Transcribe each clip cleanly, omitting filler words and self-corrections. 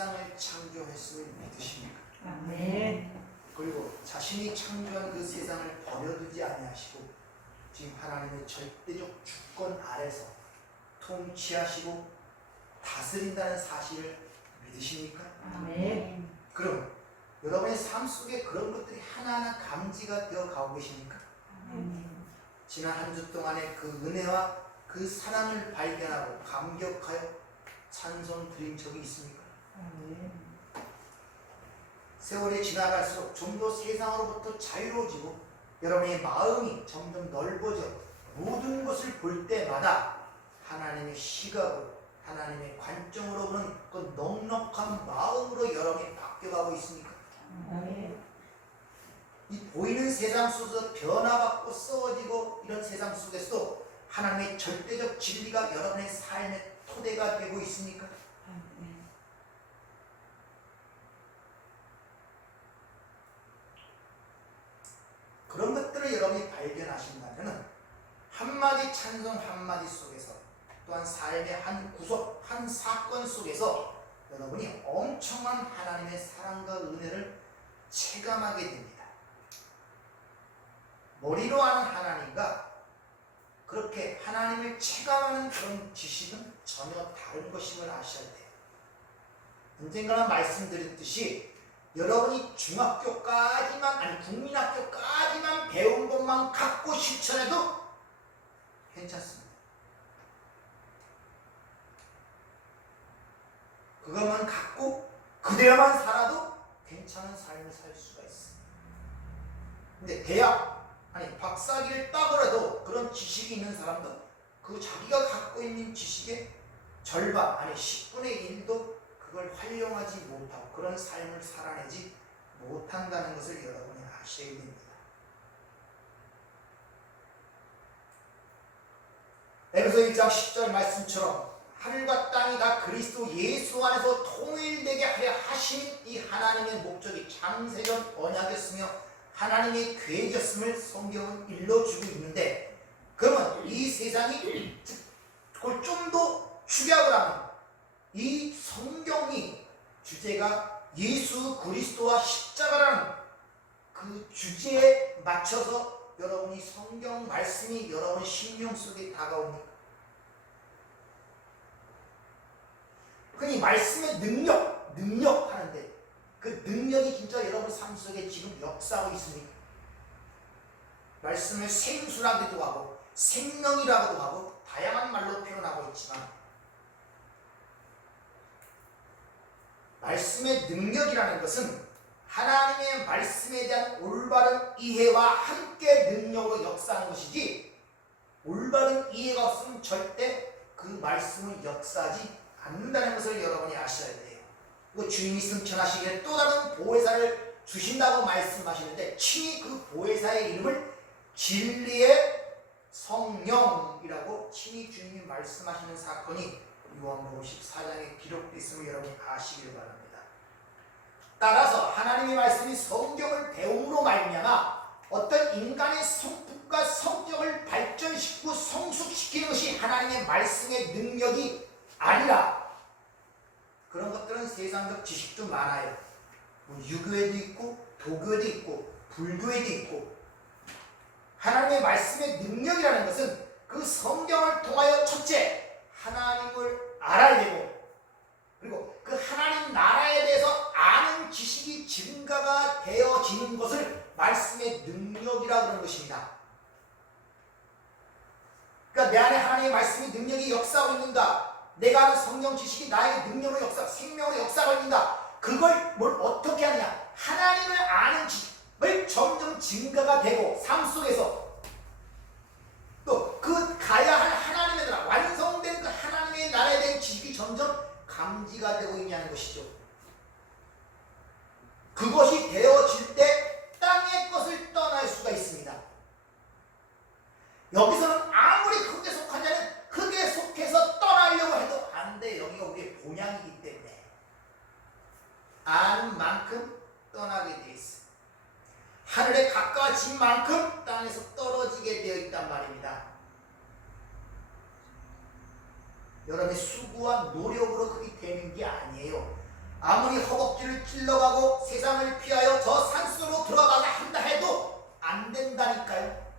세상을 창조했음을 믿으십니까? 아멘. 그리고 자신이 창조한 그 세상을 버려두지 아니하시고 지금 하나님의 절대적 주권 아래서 통치하시고 다스린다는 사실을 믿으십니까? 아멘. 그럼 여러분의 삶 속에 그런 것들이 하나하나 감지가 되어 가고 계십니까? 아멘. 지난 한 주 동안의 그 은혜와 그 사랑을 발견하고 감격하여 찬송 드린 적이 있습니까? 아멘. 세월이 지나갈수록 좀 더 세상으로부터 자유로워지고 여러분의 마음이 점점 넓어져 모든 것을 볼 때마다 하나님의 시각으로 하나님의 관점으로 보는 그 넉넉한 마음으로 여러분이 바뀌어가고 있습니까? 아멘. 이 보이는 세상 속에서 변화받고 썩어지고 이런 세상 속에서도 하나님의 절대적 진리가 여러분의 삶의 토대가 되고 있습니까? 아멘. 그런 것들을 여러분이 발견하신다면 한마디 찬송 한마디 속에서 또한 삶의 한 구석 한 사건 속에서 여러분이 엄청난 하나님의 사랑과 은혜를 체감하게 됩니다. 머리로 아는 하나님과 그렇게 하나님을 체감하는 그런 지식은 전혀 다른 것임을 아셔야 돼요. 언젠가는 말씀드렸듯이 여러분이 중학교까지만 아니 국민학교까지만 배운 것만 갖고 실천해도 괜찮습니다. 그것만 갖고 그대로만 살아도 괜찮은 삶을 살 수가 있습니다. 근데 대학 아니 박사학위를 따더라도 그런 지식이 있는 사람도 그 자기가 갖고 있는 지식의 절반 아니 10분의 1도 그걸 활용하지 못하고 그런 삶을 살아내지 못한다는 것을 여러분이 아셔야 됩니다. 에베소 1장 10절 말씀처럼 하늘과 땅이 다 그리스도 예수 안에서 통일되게 하려 하신 이 하나님의 목적이 창세전 언약이었으며 하나님의 계획이었음을 성경은 일러주고 있는데, 그러면 이 세상이 그걸 좀 더 축약을 하면 이 성경이 주제가 예수 그리스도와 십자가라는 그 주제에 맞춰서 여러분이 성경 말씀이 여러분 심령 속에 다가옵니까? 흔히 말씀의 능력 하는데 그 능력이 진짜 여러분 삶 속에 지금 역사하고 있습니까? 말씀을 생수라기도 하고 생명이라고도 하고 다양한 말로 표현하고 있지만 말씀의 능력이라는 것은 하나님의 말씀에 대한 올바른 이해와 함께 능력으로 역사하는 것이지 올바른 이해가 없으면 절대 그 말씀은 역사하지 않는다는 것을 여러분이 아셔야 돼요. 주님이 승천하시기에 또 다른 보혜사를 주신다고 말씀하시는데 친히 그 보혜사의 이름을 진리의 성령이라고 친히 주님이 말씀하시는 사건이 요한복음 14장에 기록되어 있음을 여러분이 아시길 바랍니다. 따라서 하나님의 말씀이 성경을 배움으로 말미암아 어떤 인간의 성품과 성격을 발전시키고 성숙시키는 것이 하나님의 말씀의 능력이 아니라, 그런 것들은 세상적 지식도 많아요. 유교에도 있고 도교에도 있고 불교에도 있고, 하나님의 말씀의 능력이라는 것은 그 성경을 통하여 첫째 하나님을 알아야 되고, 그리고 그 하나님 나라에 대해서 아는 지식이 증가가 되어지는 것을 말씀의 능력이라고 하는 것입니다. 그러니까 내 안에 하나님의 말씀의 능력이 역사하고 있는가, 내가 아는 성경 지식이 나의 능력으로 생명으로 역사하고 있는가, 그걸 뭘 어떻게 하느냐, 하나님을 아는 지식을 점점 증가가 되고 삶 속에서 또 그 가야 할 하나님의 나라, 완성된 그 하나님의 나라에 대한 지식이 점점 감지가 되고 있냐는 것이죠. 그것이 되어질 때 땅의 것을 떠날 수가 있습니다. 여기서는 아무리 흙에 속한 자는 흙에 속해서 떠나려고 해도 안 돼. 여기가 우리의 본향이기 때문에 아는 만큼 떠나게 돼 있어요. 하늘에 가까워진 만큼 땅에서 떨어지게 되어 있단 말입니다. 여러분의 수고와 노력으로 그게 되는 게 아니에요. 아무리 허벅지를 찔러가고 세상을 피하여 저 산속으로 들어가게 한다 해도 안 된다니까요.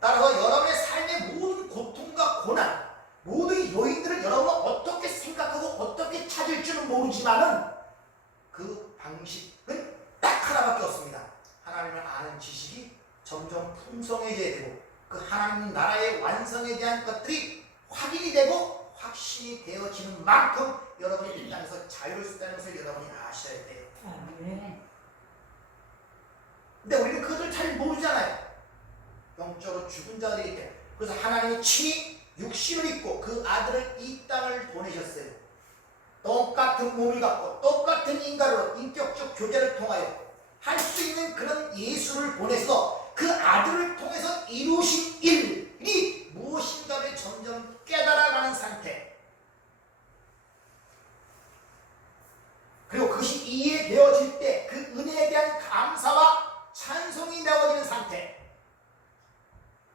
따라서 여러분의 삶의 모든 고통과 고난, 모든 요인들을 여러분은 어떻게 생각하고 어떻게 찾을 줄은 모르지만은 그 방식은 딱 하나밖에 없습니다. 하나님을 아는 지식이 점점 풍성해져야 되고 그 하나님 나라의 완성에 대한 것들이 확인이 되고 확신이 되어지는 만큼 여러분이 이 땅에서 자유를 수 있다는 것을 여러분이 아셔야 돼요. 아멘. 근데 우리는 그것을 잘 모르잖아요. 영적으로 죽은 자들이기 때문에. 그래서 하나님이 친히 육신을 입고 그 아들을 이 땅을 보내셨어요. 똑같은 몸을 갖고 똑같은 인간으로 인격적 교제를 통하여 할 수 있는 그런 예수를 보내서 그 아들을 통해서 이루신 일이 무엇인가를 점점 깨달아가는 상태. 그리고 그것이 이해되어질 때 그 은혜에 대한 감사와 찬송이 나오는 상태.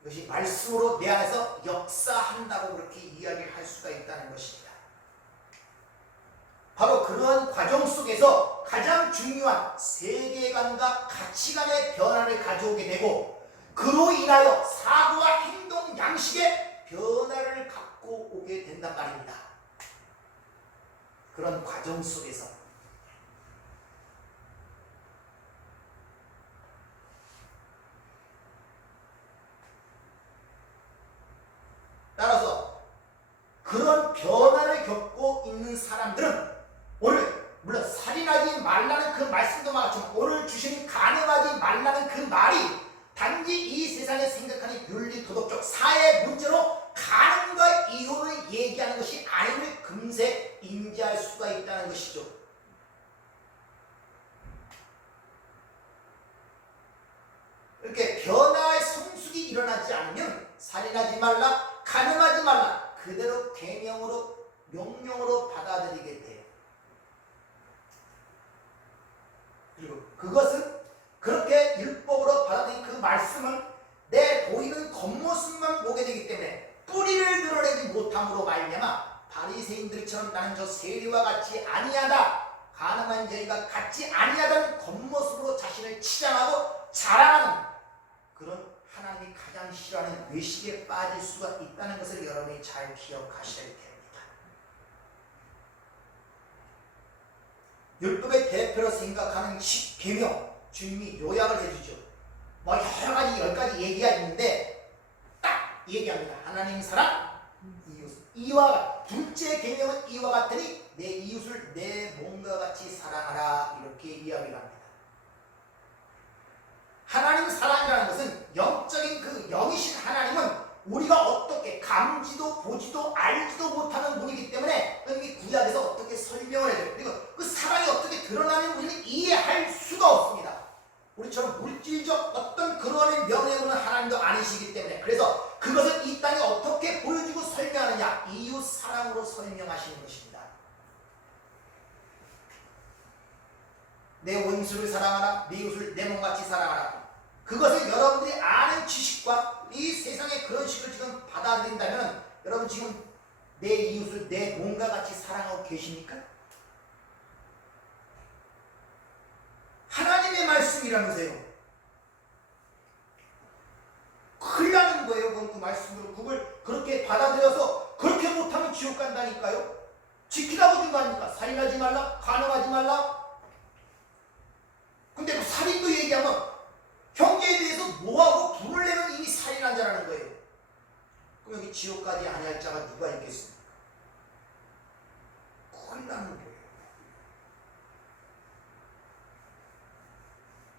이것이 말씀으로 내 안에서 역사한다고 그렇게 이야기를 할 수가 있다는 것입니다. 바로 그러한 과정 속에서 가장 중요한 세계관과 가치관의 변화를 가져오게 되고 그로 인하여 사고와 행동 양식의 변화를 갖고 오게 된단 말입니다. 그런 과정 속에서 따라서 그런 변화를 겪고 있는 사람들은 오늘 물론 살인하지 말라는 그 말씀도 많았지만 오늘 주신 간음하지 말라는 그 말이 단지 이 세상에 생각하는 윤리 도덕적 사회 문제로 간음과 이혼을 얘기하는 것이 아님을 금세 인지할 수가 있다는 것이죠. 이렇게 변화의 성숙이 일어나지 않으면 살인하지 말라, 간음하지 말라 그대로 계명으로 명령으로 받아들이게 돼요. 그리고 그것은 그렇게 율법으로 받아들인 그 말씀은 내 보이는 겉모습만 보게 되기 때문에 뿌리를 드러내지 못함으로 말미암아 바리새인들처럼 나는 저 세리와 같이 아니하다, 가늠한 저희가 같이 아니하다는 겉모습으로 자신을 치장하고 자랑하는 그런 하나님이 가장 싫어하는 외식에 빠질 수가 있다는 것을 여러분이 잘 기억하셔야 됩니다. 율법의 대표로 생각하는 십계명 주님이 요약을 해주죠. 뭐 여러 가지 10가지 얘기가 있는데 딱 얘기합니다. 하나님 사랑, 이웃. 이와 둘째 계명은 이와 같으니 내 이웃을 내 몸과 같이 사랑하라 이렇게 이야기를 합니다. 하나님 사랑이라는 것은 영적인 그 영이신 하나님은 우리가 어떻게 감지도 보지도 알지도 못하는 분이기 때문에 이 구약에서 어떻게 설명을 해줘요. 그리고 그 사랑이 어떻게 드러나는 우리는 이해할 수가 없습니다. 우리처럼 물질적 어떤 그런 명예로는 하나님도 아니시기 때문에 그래서 그것을 이 땅에 어떻게 보여주고 설명하느냐 이웃 사랑으로 설명하시는 것입니다. 내 원수를 사랑하라, 내 이웃을 내 몸같이 사랑하라. 그것을 여러분들이 아는 지식과 이 세상에 그런 식으로 지금 받아들인다면 여러분 지금 내 이웃을 내 몸과 같이 사랑하고 계십니까? 하나님의 말씀이라면서요. 큰일 나는 거예요. 그 말씀으로 그걸 그렇게 받아들여서 그렇게 못하면 지옥 간다니까요. 지키라고 준 거 아닙니까? 살인하지 말라, 간음하지 말라. 근데 그 살인도 얘기하면 형제에 대해서 뭐하고 불을 내면 이미 살인한 자라는 거예요. 그럼 여기 지옥까지 아니할 자가 누가 있겠습니까? 큰일 나는 거예요.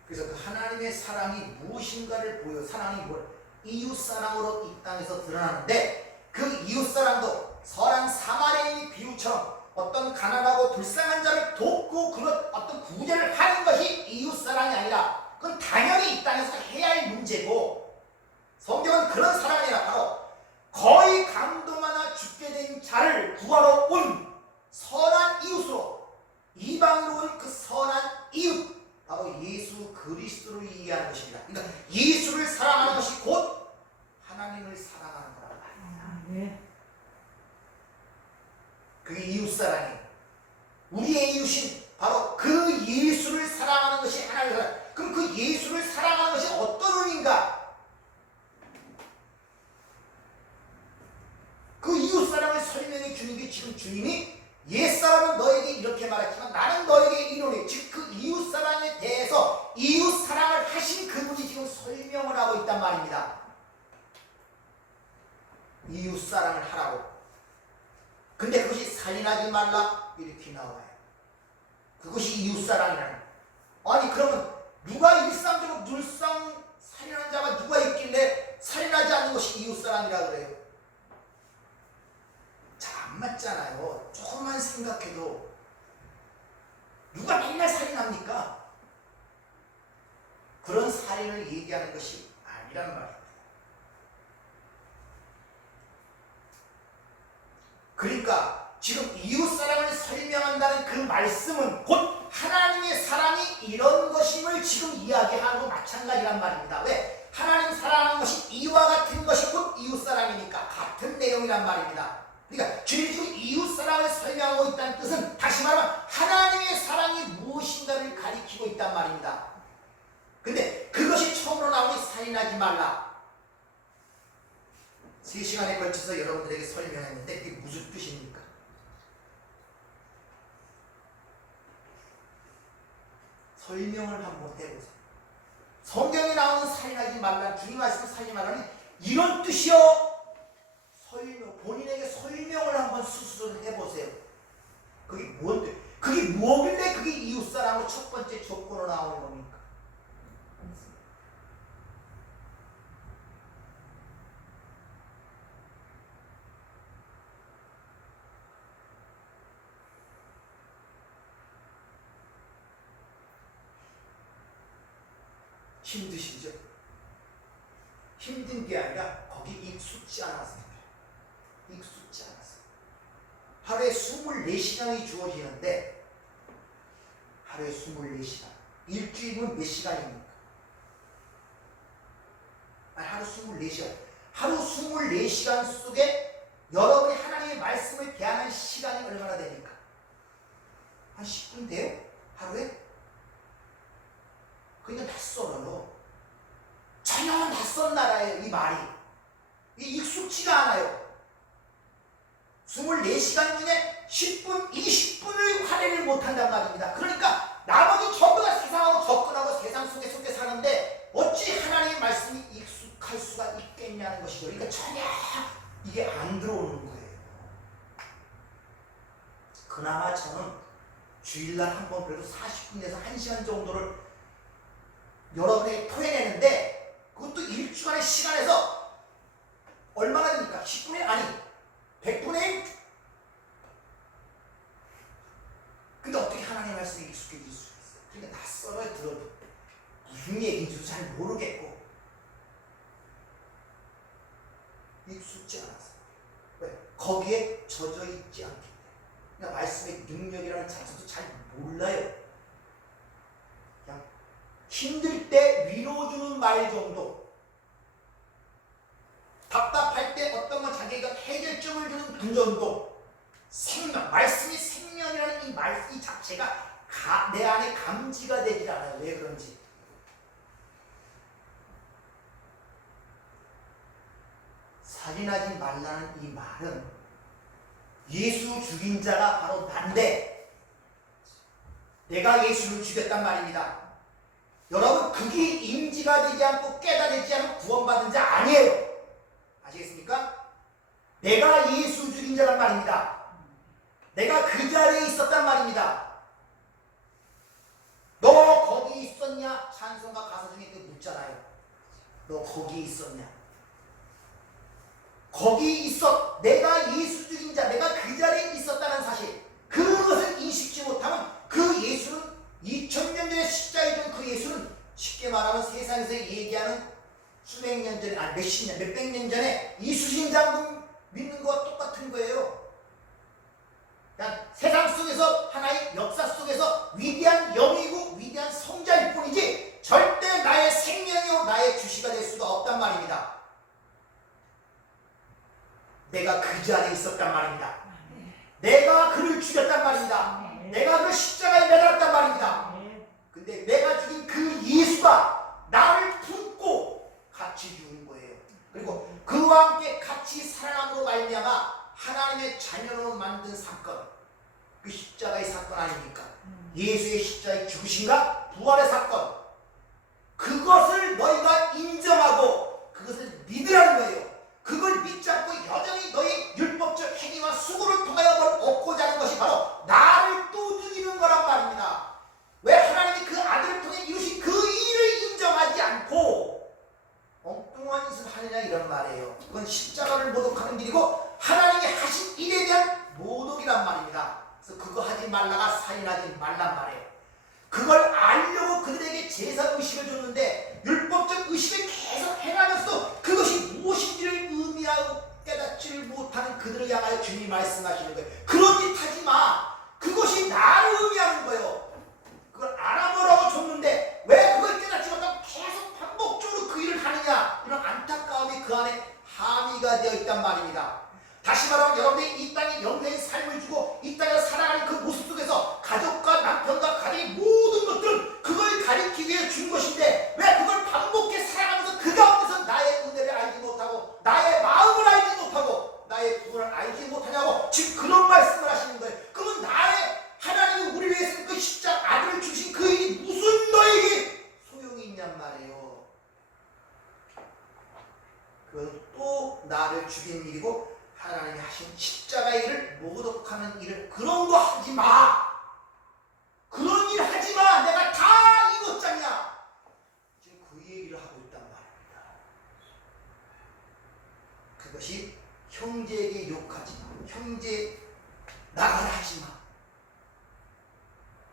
그래서 그 하나님의 사랑이 무엇인가를 보여 사랑이 뭘 이웃사랑으로 이 땅에서 드러나는데 그 이웃사랑도 선한 사마리아인 비유처럼 어떤 가난하고 불쌍한 자를 돕고 그런 어떤 구제를 하는 것이 이웃사랑이 아니라 그건 당연히 이 땅에서 해야 할 문제고 성경은 그런 사랑이 아니라 바로 거의 감동하나 죽게 된 자를 구하러 온 선한 이웃으로 이방으로 온 그 선한 이웃 바로 예수 그리스도를 이해하는 것입니다. 그러니까 예수를 사랑하는 것이 곧 하나님을 사랑하는 거란 말입니다. 네. 그게 이웃사랑이에요. 우리의 이웃인 바로 그 예수를 사랑하는 것이 하나님의 사랑. 그럼 그 예수를 사랑하는 것이 어떤 의미인가? 그 이웃사랑을 설명해 주는 게 지금 주님이 옛사람은 너에게 이렇게 말했지만 나는 너에게 이르노니, 즉 그 이웃사랑에 대해서 이웃사랑을 하신 그분이 지금 설명을 하고 있단 말입니다. 이웃사랑을 하라고. 근데 그것이 살인하지 말라 이렇게 나와요. 그것이 이웃사랑이라는. 아니 그러면 누가 일상적으로 늘상 살인하는 자가 누가 있길래 살인하지 않는 것이 이웃사랑이라 그래요? 잘 안 맞잖아요. 조금만 생각해도 누가 맨날 살인합니까? 그런 살인을 얘기하는 것이 아니란 말입니다. 그러니까 지금 이웃사랑을 설명한다는 그 말씀은 곧 하나님의 사랑이 이런 것임을 지금 이야기하는 것 마찬가지란 말입니다. 왜? 하나님 사랑하는 것이 이와 같은 것이 곧 이웃사랑이니까 같은 내용이란 말입니다. 그러니까 주님이 지금 이웃사랑을 설명하고 있다는 뜻은 다시 말하면 하나님의 사랑이 무엇인가를 가리키고 있단 말입니다. 근데 그것이 처음으로 나오니 살인하지 말라. 3시간에 걸쳐서 여러분들에게 설명했는데 그게 무슨 뜻입니까? 설명을 한번 해보세요. 성경에 나오는 살인하지 말라, 주님 말씀 살인하지 말라는 이런 뜻이요. 본인에게 설명을 한번 스스로 해보세요. 그게 뭔데? 그게 뭐길래 그게 이웃사랑으로 첫 번째 조건으로 나오는 겁니까? 힘드시죠? 힘든 게 아니라 거기 익숙지 않았어요. 익숙지 않았어요. 하루에 24시간이 주어지는데 하루에 24시간. 일주일이면 몇 시간입니까? 아니, 하루 24시간. 하루 24시간 속에 여러분이 하나님의 말씀을 대하는 시간이 얼마나 됩니까? 한 10분 돼요? 하루에? 그러니까 낯설어요. 전혀 낯선 나라예요, 이 말이. 이 익숙지가 않아요. 24시간 중에 10분, 20분을 할애를 못한단 말입니다. 그러니까 나머지 전부 다 세상하고 접근하고 세상 속에 사는데 어찌 하나님의 말씀이 익숙할 수가 있겠냐는 것이죠. 그러니까 전혀 이게 안 들어오는 거예요. 그나마 저는 주일날 한 번 그래도 40분에서 1시간 정도를 여러분에게 토해내는데 그것도 일주일의 시간에서 얼마나 됩니까? 10분의 아니 100분의 1? 근데 어떻게 하나님의 말씀에 익숙해질 수 있어요? 그러니까 낯설어 들어도 무슨 얘기인지도 잘 모르겠고 익숙지 않았어요. 왜? 거기에 젖어 있지 않기 때문에. 그러니까 말씀의 능력이라는 자체도 잘 몰라요. 그냥 힘들 때 위로주는 말 정도, 답답할 때 어떤 건 자기가 해결점을 주는 그 정도. 생명, 말씀이 생명이라는 이 말씀 자체가 내 안에 감지가 되질 않아요. 왜 그런지. 살인하지 말라는 이 말은 예수 죽인 자가 바로 난데 내가 예수를 죽였단 말입니다. 여러분, 그게 인지가 되지 않고 깨달아지지 않고 구원받은 자 아니에요. 아시겠습니까? 내가 예수 죽인 자란 말입니다. 내가 그 자리에 있었단 말입니다. 너 거기 있었냐? 찬송가 가사 중에 묻잖아요. 너 거기 있었냐? 거기 있었. 내가 예수 죽인 자, 내가 그 자리에 있었다는 사실, 그것을 인식지 못하면 그 예수는 2000년 전에 십자가에 준 그 예수는 쉽게 말하면 세상에서 얘기하는 수백 년 전에, 아니 몇십 년, 몇백 년 전에 이수신 장군 믿는 것과 똑같은 거예요. 그냥 세상 속에서 하나의 역사 속에서 위대한 영이고 위대한 성자일 뿐이지 절대 나의 생명이요 나의 주시가 될 수가 없단 말입니다. 내가 그 자리에 있었단 말입니다. 내가 그를 죽였단 말입니다. 내가 그를 십자가에 매달았단 말입니다. 근데 내가 죽인 그 예수가 나를 품고 같이 죽은 거예요. 그리고 그와 함께 같이 살아남으로 말미암아 하나님의 자녀로 만든 사건, 그 십자가의 사건 아닙니까? 예수의 십자가의 죽으심과 부활의 사건, 그것을 너희가 인정하고 그것을 믿으라는 거예요. 그걸 믿지 않고 여전히 너희 율법적 행위와 수고를 통하여 뭘 얻고자 하는 것이 바로 나를 또 죽이는 거란 말입니다. 왜 하나님이 그 아들을 통해 이루신 그 일을 인정하지 않고 엉뚱한 짓을 하느냐 이런 말이에요. 그건 십자가를 모독하는 일이고 하나님이 하신 일에 대한 모독이란 말입니다. 그래서 그거 하지 말라가 살인하지 말란 말이에요. 그걸 알려고 그들에게 제사 의식을 줬는데 율법적 의식을 계속 행하면서도 그것이 무엇인지를 의미하고 깨닫지를 못하는 그들을 향하여 주님이 말씀하시는 거예요. 그런 짓 하지 마. 그것이 나를 의미하는 거예요. 그걸 알아보라고 줬는데 왜 그걸 깨닫지 못하고 계속 반복적으로 그 일을 하느냐, 이런 안타까움이 그 안에 함의가 되어 있단 말입니다. 다시 말하면 여러분들이 이 땅에 영생의 삶을 주고 이 땅에서 살아가는 그 모습 속에서 가족과 남편과 가정의 모든 것들은 그걸 가리키기 위해 준 것인데 왜 그걸 반복해 살아가면서 그 가운데서 나의 은혜를 알지 못하고 나의 마음을 알지 못하고 나의 구원을 알지 못하냐고 지금 그런 말씀을 하시는 거예요. 그러면 나의 하나님이 우리를 위해서 그 십자가 아들을 주신 그 일이 무슨 너에게 소용이 있냔 말이에요. 그건 또 나를 죽인 일이고 하나님이 하신 십자가의 일을 모독하는 일을, 그런 거 하지 마. 그런 일 하지 마. 내가 다 이것장이야. 지금 그 얘기를 하고 있단 말입니다. 그것이 형제에게 욕하지 마. 형제 나가라 하지 마.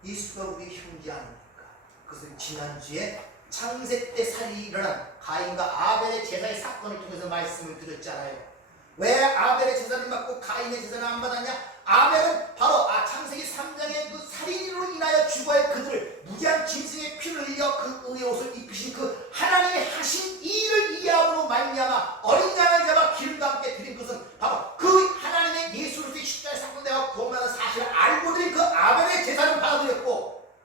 예수가 우리 형제 아닙니까? 그것을 지난주에 창세 때 살이 일어난 가인과 아벨의 제사의 사건을 통해서 말씀을 드렸잖아요. 왜 아벨의 제사를 받고 가인의 제사를 안 받았냐? 아벨은 바로 창세기 3장의 그 살인으로 인하여 죽어야 그들을 무지한 짐승의 피를 흘려 그 의의 옷을 입히신 그 하나님이 하신 일을 이해함으로 말미암아 어린 양을 잡아 기름과 함께 드린 것은 바로 그 하나님의 예수로서의 십자가의 사건대와 구원받은 사실을 알고 드린 그 아벨의 제사를 받아들였고,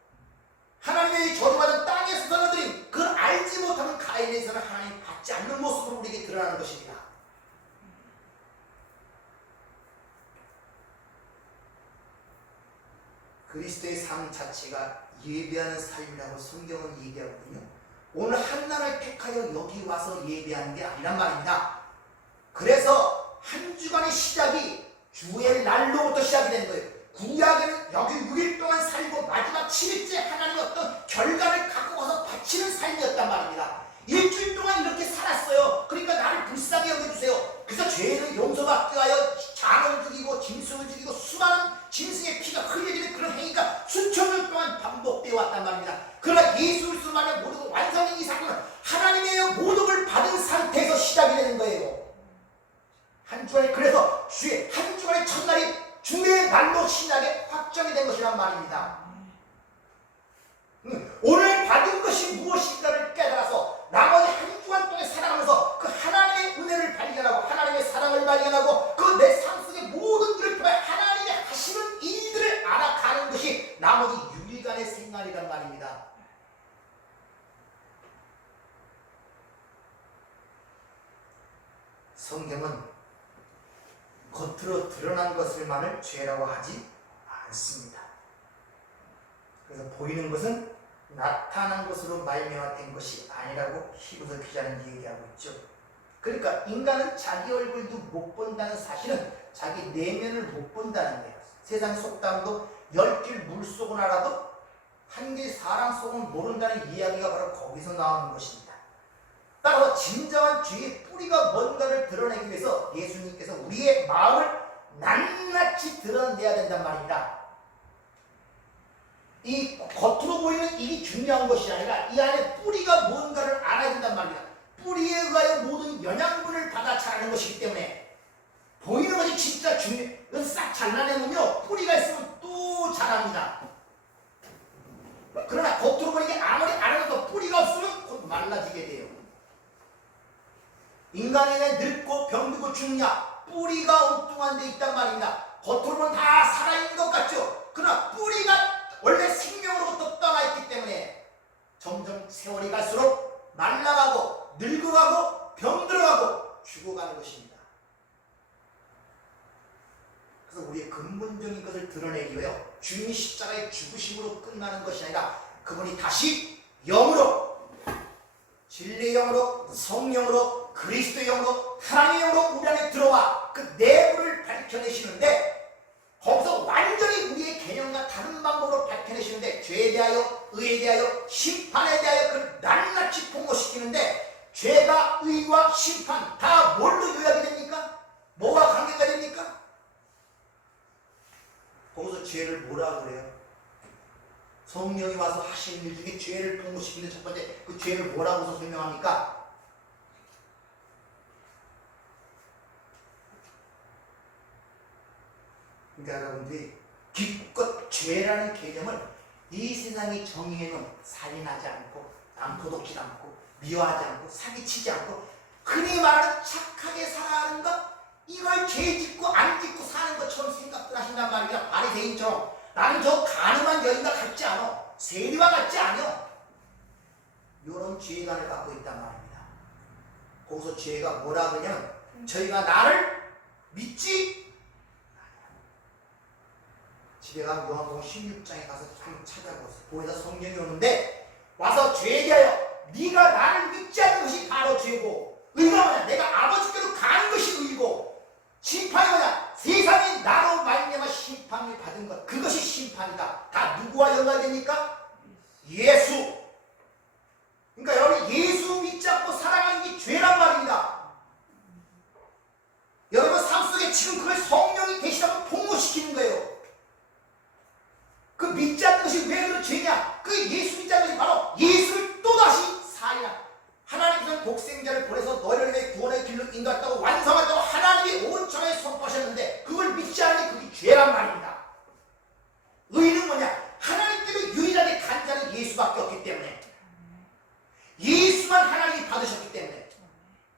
하나님의 저주받은 땅에서 선언드린 그 알지 못하는 가인의 제사를 하나님 받지 않는 모습으로 우리에게 드러나는 것입니다. 그리스도의 삶 자체가 예배하는 삶이라고 성경은 얘기하거든요. 오늘 한날을 택하여 여기 와서 예배하는 게 아니란 말입니다. 그래서 한 주간의 시작이 주의 날로부터 시작이 되는 거예요. 구약에는 여기 6일 동안 살고 마지막 7일째 하나님의 어떤 결과를 갖고 와서 바치는 삶이었단 말입니다. 일주일 동안 이렇게 살았어요. 그러니까 나를 불쌍히 여겨주세요. 그래서 죄를 용서받기 위하여 장을 죽이고 짐승을 죽이고 수많은 짐승의 피가 흘려지는 그런 행위가 수천 년 동안 반복되어 왔단 말입니다. 그러나 예수 그리스도만의 모든 완성인 이 사건은 하나님의 모독을 받은 상태에서 시작이 되는 거예요. 한 주간에, 그래서 주의 한 주간의 첫날이 주의 날로 신약에 확정이 된 것이란 말입니다. 오늘 받은 것이 무엇인가를 깨달아서 나머지 한 주간 동안 살아가면서 그 하나님의 은혜를 발견하고 하나님의 사랑을 발견하고 그 내 삶 속의 모든 일을 통해 하나님이 하시는 일들을 알아가는 것이 나머지 6일간의 생활이란 말입니다. 성경은 겉으로 드러난 것을만을 죄라고 하지 않습니다. 그래서 보이는 것은 나타난 것으로 말미암아 된 것이 아니라고 히브리서 기자는 얘기하고 있죠. 그러니까 인간은 자기 얼굴도 못 본다는 사실은 자기 내면을 못 본다는 거예요. 세상 속담도 10길 물속은 알아도 한 길 사람 속은 모른다는 이야기가 바로 거기서 나오는 것입니다. 따라서 진정한 죄의 뿌리가 뭔가를 드러내기 위해서 예수님께서 우리의 마음을 낱낱이 드러내야 된단 말입니다. 이 겉으로 보이는 일이 중요한 것이 아니라 이 안에 뿌리가 뭔가를 알아야 된단 말입니다. 뿌리에 의하여 모든 영양분을 받아 자라는 것이기 때문에 보이는 것이 진짜 중요해요. 이건 싹 잘라내놓으면 뿌리가 있으면 또 자랍니다. 그러나 겉으로 보이는 게 아무리 알아도 뿌리가 없으면 곧 말라지게 돼요. 인간에게 늙고 병들고 죽느냐? 뿌리가 엉뚱한 데 있단 말입니다. 겉으로는 다 살아있는 것 같죠. 그러나 뿌리가 원래 생명으로부터 떠나있기 때문에 점점 세월이 갈수록 말라가고 늙어가고 병들어가고 죽어가는 것입니다. 그래서 우리의 근본적인 것을 드러내기 위하여 주님이 십자가의 죽으심으로 끝나는 것이 아니라 그분이 다시 영으로, 진리의 영으로, 성령으로, 그리스도의 영으로, 하나님의 영으로 우리 안에 들어와 그 내부를 밝혀내시는데, 거기서 완전히 우리의 개념과 다른 방법으로 밝혀내시는데, 죄에 대하여, 의에 대하여, 심판에 대하여 그걸 낱낱이 폭로시키는데, 죄가 의와 심판 다 뭘로 요약이 됩니까? 뭐가 관계가 됩니까? 거기서 죄를 뭐라 그래요? 성령이 와서 하시는 일 중에 죄를 폭로시키는 첫 번째, 그 죄를 뭐라고 설명합니까? 그러니까 여러분들이 기껏 죄라는 개념을 이 세상이 정의해놓은 살인하지 않고, 남포독질 않고, 미워하지 않고, 사기치지 않고, 흔히 말하는 착하게 살아가는 것, 이걸 죄 짓고 안 짓고 사는 것처럼 생각들 하신단 말이야. 바리새인처럼. 나는 저 가늠한 여인과 같지 않아. 세리와 같지 않아. 이런 죄관을 갖고 있단 말입니다. 거기서 죄가 뭐라 그러냐면, 저희가 나를 믿지 집에 가면 요한복음 16장에 가서 한번 찾아보세요. 거기다 성령이 오는데 와서 죄에 대하여 네가 나를 믿지 않는 것이 바로 죄고, 의가 뭐냐? 내가 아버지께로 가는 것이 의고, 심판이 뭐냐? 세상이 나로 말미암아 심판을 받은 것, 그것이 심판이다. 다 누구와 연관됩니까? 예수. 그러니까 여러분, 예수 믿지 않고 살아가는 게 죄란 말입니다. 여러분 삶 속에 지금 그걸 성령이 계시다고 폭로시키는 거예요. 그 믿지 않는 것이 왜 그런 죄냐? 그 예수 믿지 않는 것이 바로 예수를 또다시 살이라. 하나님께서는 독생자를 보내서 너희를 위해 구원의 길로 인도했다고 완성했다고 하나님이 온 천하에 선포하셨는데, 그걸 믿지 않으니 그게 죄란 말입니다. 의는 뭐냐? 하나님께로 유일하게 간 자는 예수밖에 없기 때문에, 예수만 하나님이 받으셨기 때문에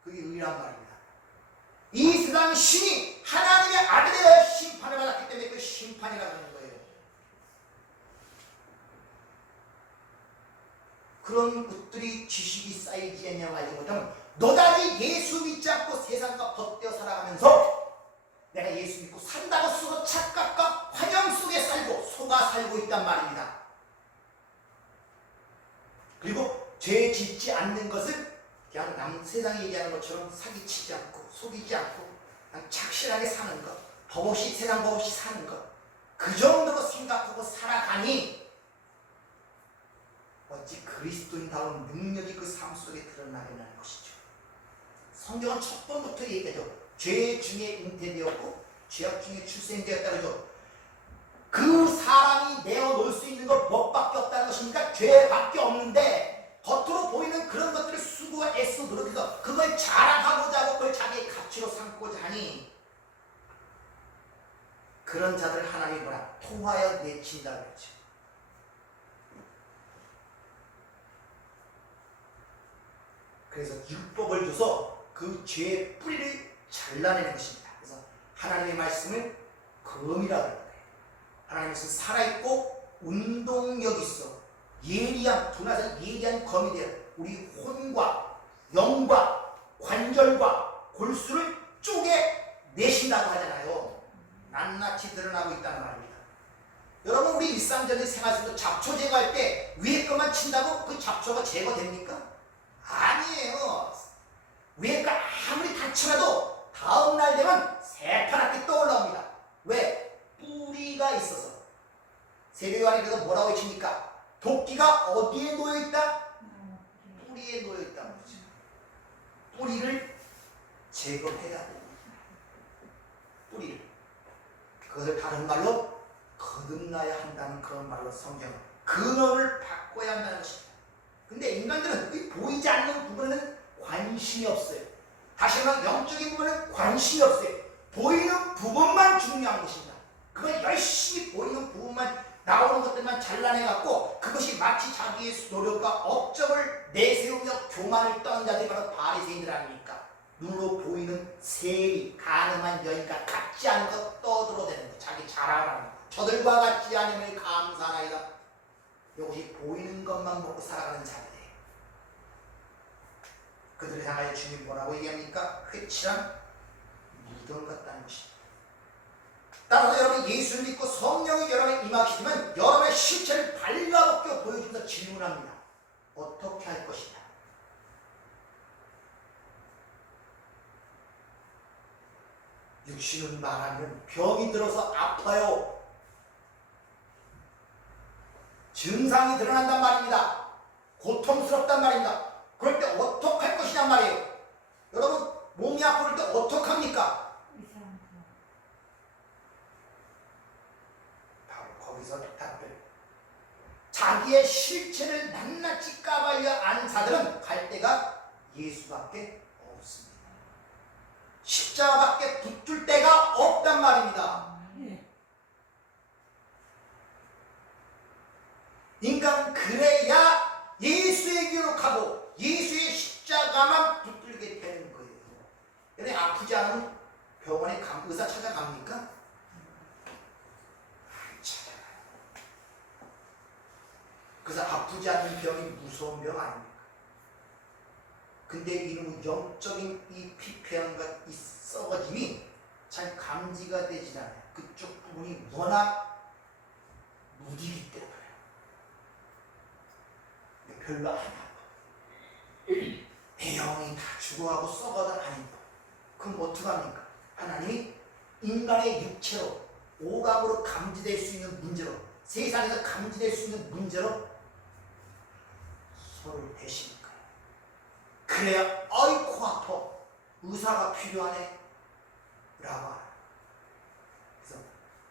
그게 의란 말입니다. 이 세상 신이 하나님의 아들에 대하여 심판을 받았기 때문에 그 심판이라고 하는 거예요. 그런 것들이 지식이 쌓이지 않냐고 알고는 너다지 예수 믿지 않고 세상과 벗되어 살아가면서 내가 예수 믿고 산다고 쓰고 착각과 환영 속에 살고 속아 살고 있단 말입니다. 그리고 죄 짓지 않는 것을 그냥 세상이 얘기하는 것처럼 사기치지 않고 속이지 않고 그냥 착실하게 사는 것, 법 없이, 세상 법 없이 사는 것, 그 정도로 생각하고 살아가니 어찌 그리스도인다운 능력이 그 삶 속에 드러나게하는 것이죠. 성경은 첫 번부터 얘기하죠. 죄 중에 잉태되었고 죄악 중에 출생되었다 그러죠. 그 사람이 내어놓을 수 있는 것 법밖에 없다는 것이니까 죄밖에 없는데, 겉으로 보이는 그런 것들을 수고와 애써 노력해서 그걸 자랑하고자 하고 그걸 자기의 가치로 삼고자 하니, 그런 자들을 하나님이 뭐라? 통하여 내친다 그랬죠. 그래서 율법을 줘서 그 죄의 뿌리를 잘라내는 것입니다. 그래서 하나님의 말씀을 검이라고 합니다. 하나님의 말씀은 살아있고 운동력이 있어 예리한, 두나서 예리한 검이 되어 우리 혼과 영과 관절과 골수를 쪼개내신다고 하잖아요. 낱낱이 드러나고 있다는 말입니다. 여러분, 우리 일상적인 생활 속에서 잡초 제거할 때 위에 것만 친다고 그 잡초가 제거됩니까? 아니에요. 위에 거 아무리 다쳐도 다음날 되면 새파랗게 떠올라옵니다. 왜? 뿌리가 있어서. 세례요한이 그래서 뭐라고 외칩니까? 도끼가 어디에 놓여있다? 뿌리에 놓여있다. 뿌리를 제거해야 합니다. 뿌리를. 그것을 다른 말로 거듭나야 한다는 그런 말로 성경은 근원을 바꿔야 한다는 것입니다. 근데 인간들은 보이지 않는 부분에는 관심이 없어요. 다시 말해 영적인 부분에는 관심이 없어요. 보이는 부분만 중요한 것입니다. 그걸 열심히 보이는 부분만, 나오는 것들만 잘라내갖고 그것이 마치 자기의 노력과 업적을 내세우며 교만을 떠는 자들이 바로 바리새인들 아닙니까? 눈으로 보이는 세리, 가늠한 여인과 같지 않은 것 떠들어대는 거죠. 자기 자랑하는 저들과 같지 않음을 감사하나이다. 이것이 보이는 것만 먹고 살아가는 자들이에요. 그들을 향하여 주님이 뭐라고 얘기합니까? 회칠한 무덤 같다는 것입니다. 따라서 여러분 예수를 믿고 성령이 여러분의 임하시면 여러분의 실체를 발라벗겨 보여주면서 질문합니다. 어떻게 할 것이냐? 육신은 말하면 병이 들어서 아파요. 증상이 드러난단 말입니다. 고통스럽단 말입니다. 그럴 때 어떻게 할 것이냔 말이에요. 여러분 몸이 아플 때 어떻게 합니까? 바로 거기서 답변. 자기의 실체를 낱낱이 까발려 아는 자들은 갈 데가 예수밖에 없습니다. 십자가밖에 붙을 데가 없단 말입니다. 인간은 그래야 예수의 기록하고 예수의 십자가만 붙들게 되는 거예요. 여러분 아프지 않으면 병원에 의사 찾아갑니까? 찾아가요. 그래서 아프지 않은 병이 무서운 병 아닙니까? 근데 이런 영적인 이 피폐함과 이 썩어짐이 잘 감지가 되지 않아요. 그쪽 부분이 워낙 무디기 때문에 별로 안 아파. 대형이 다 죽어가고 썩어도 아니다. 그럼 어떡합니까? 하나님이 인간의 육체로 오감으로 감지될 수 있는 문제로 세상에서 감지될 수 있는 문제로 서로를 대십니까? 그래야 아이코 아파 의사가 필요하네 라고 하라. 그래서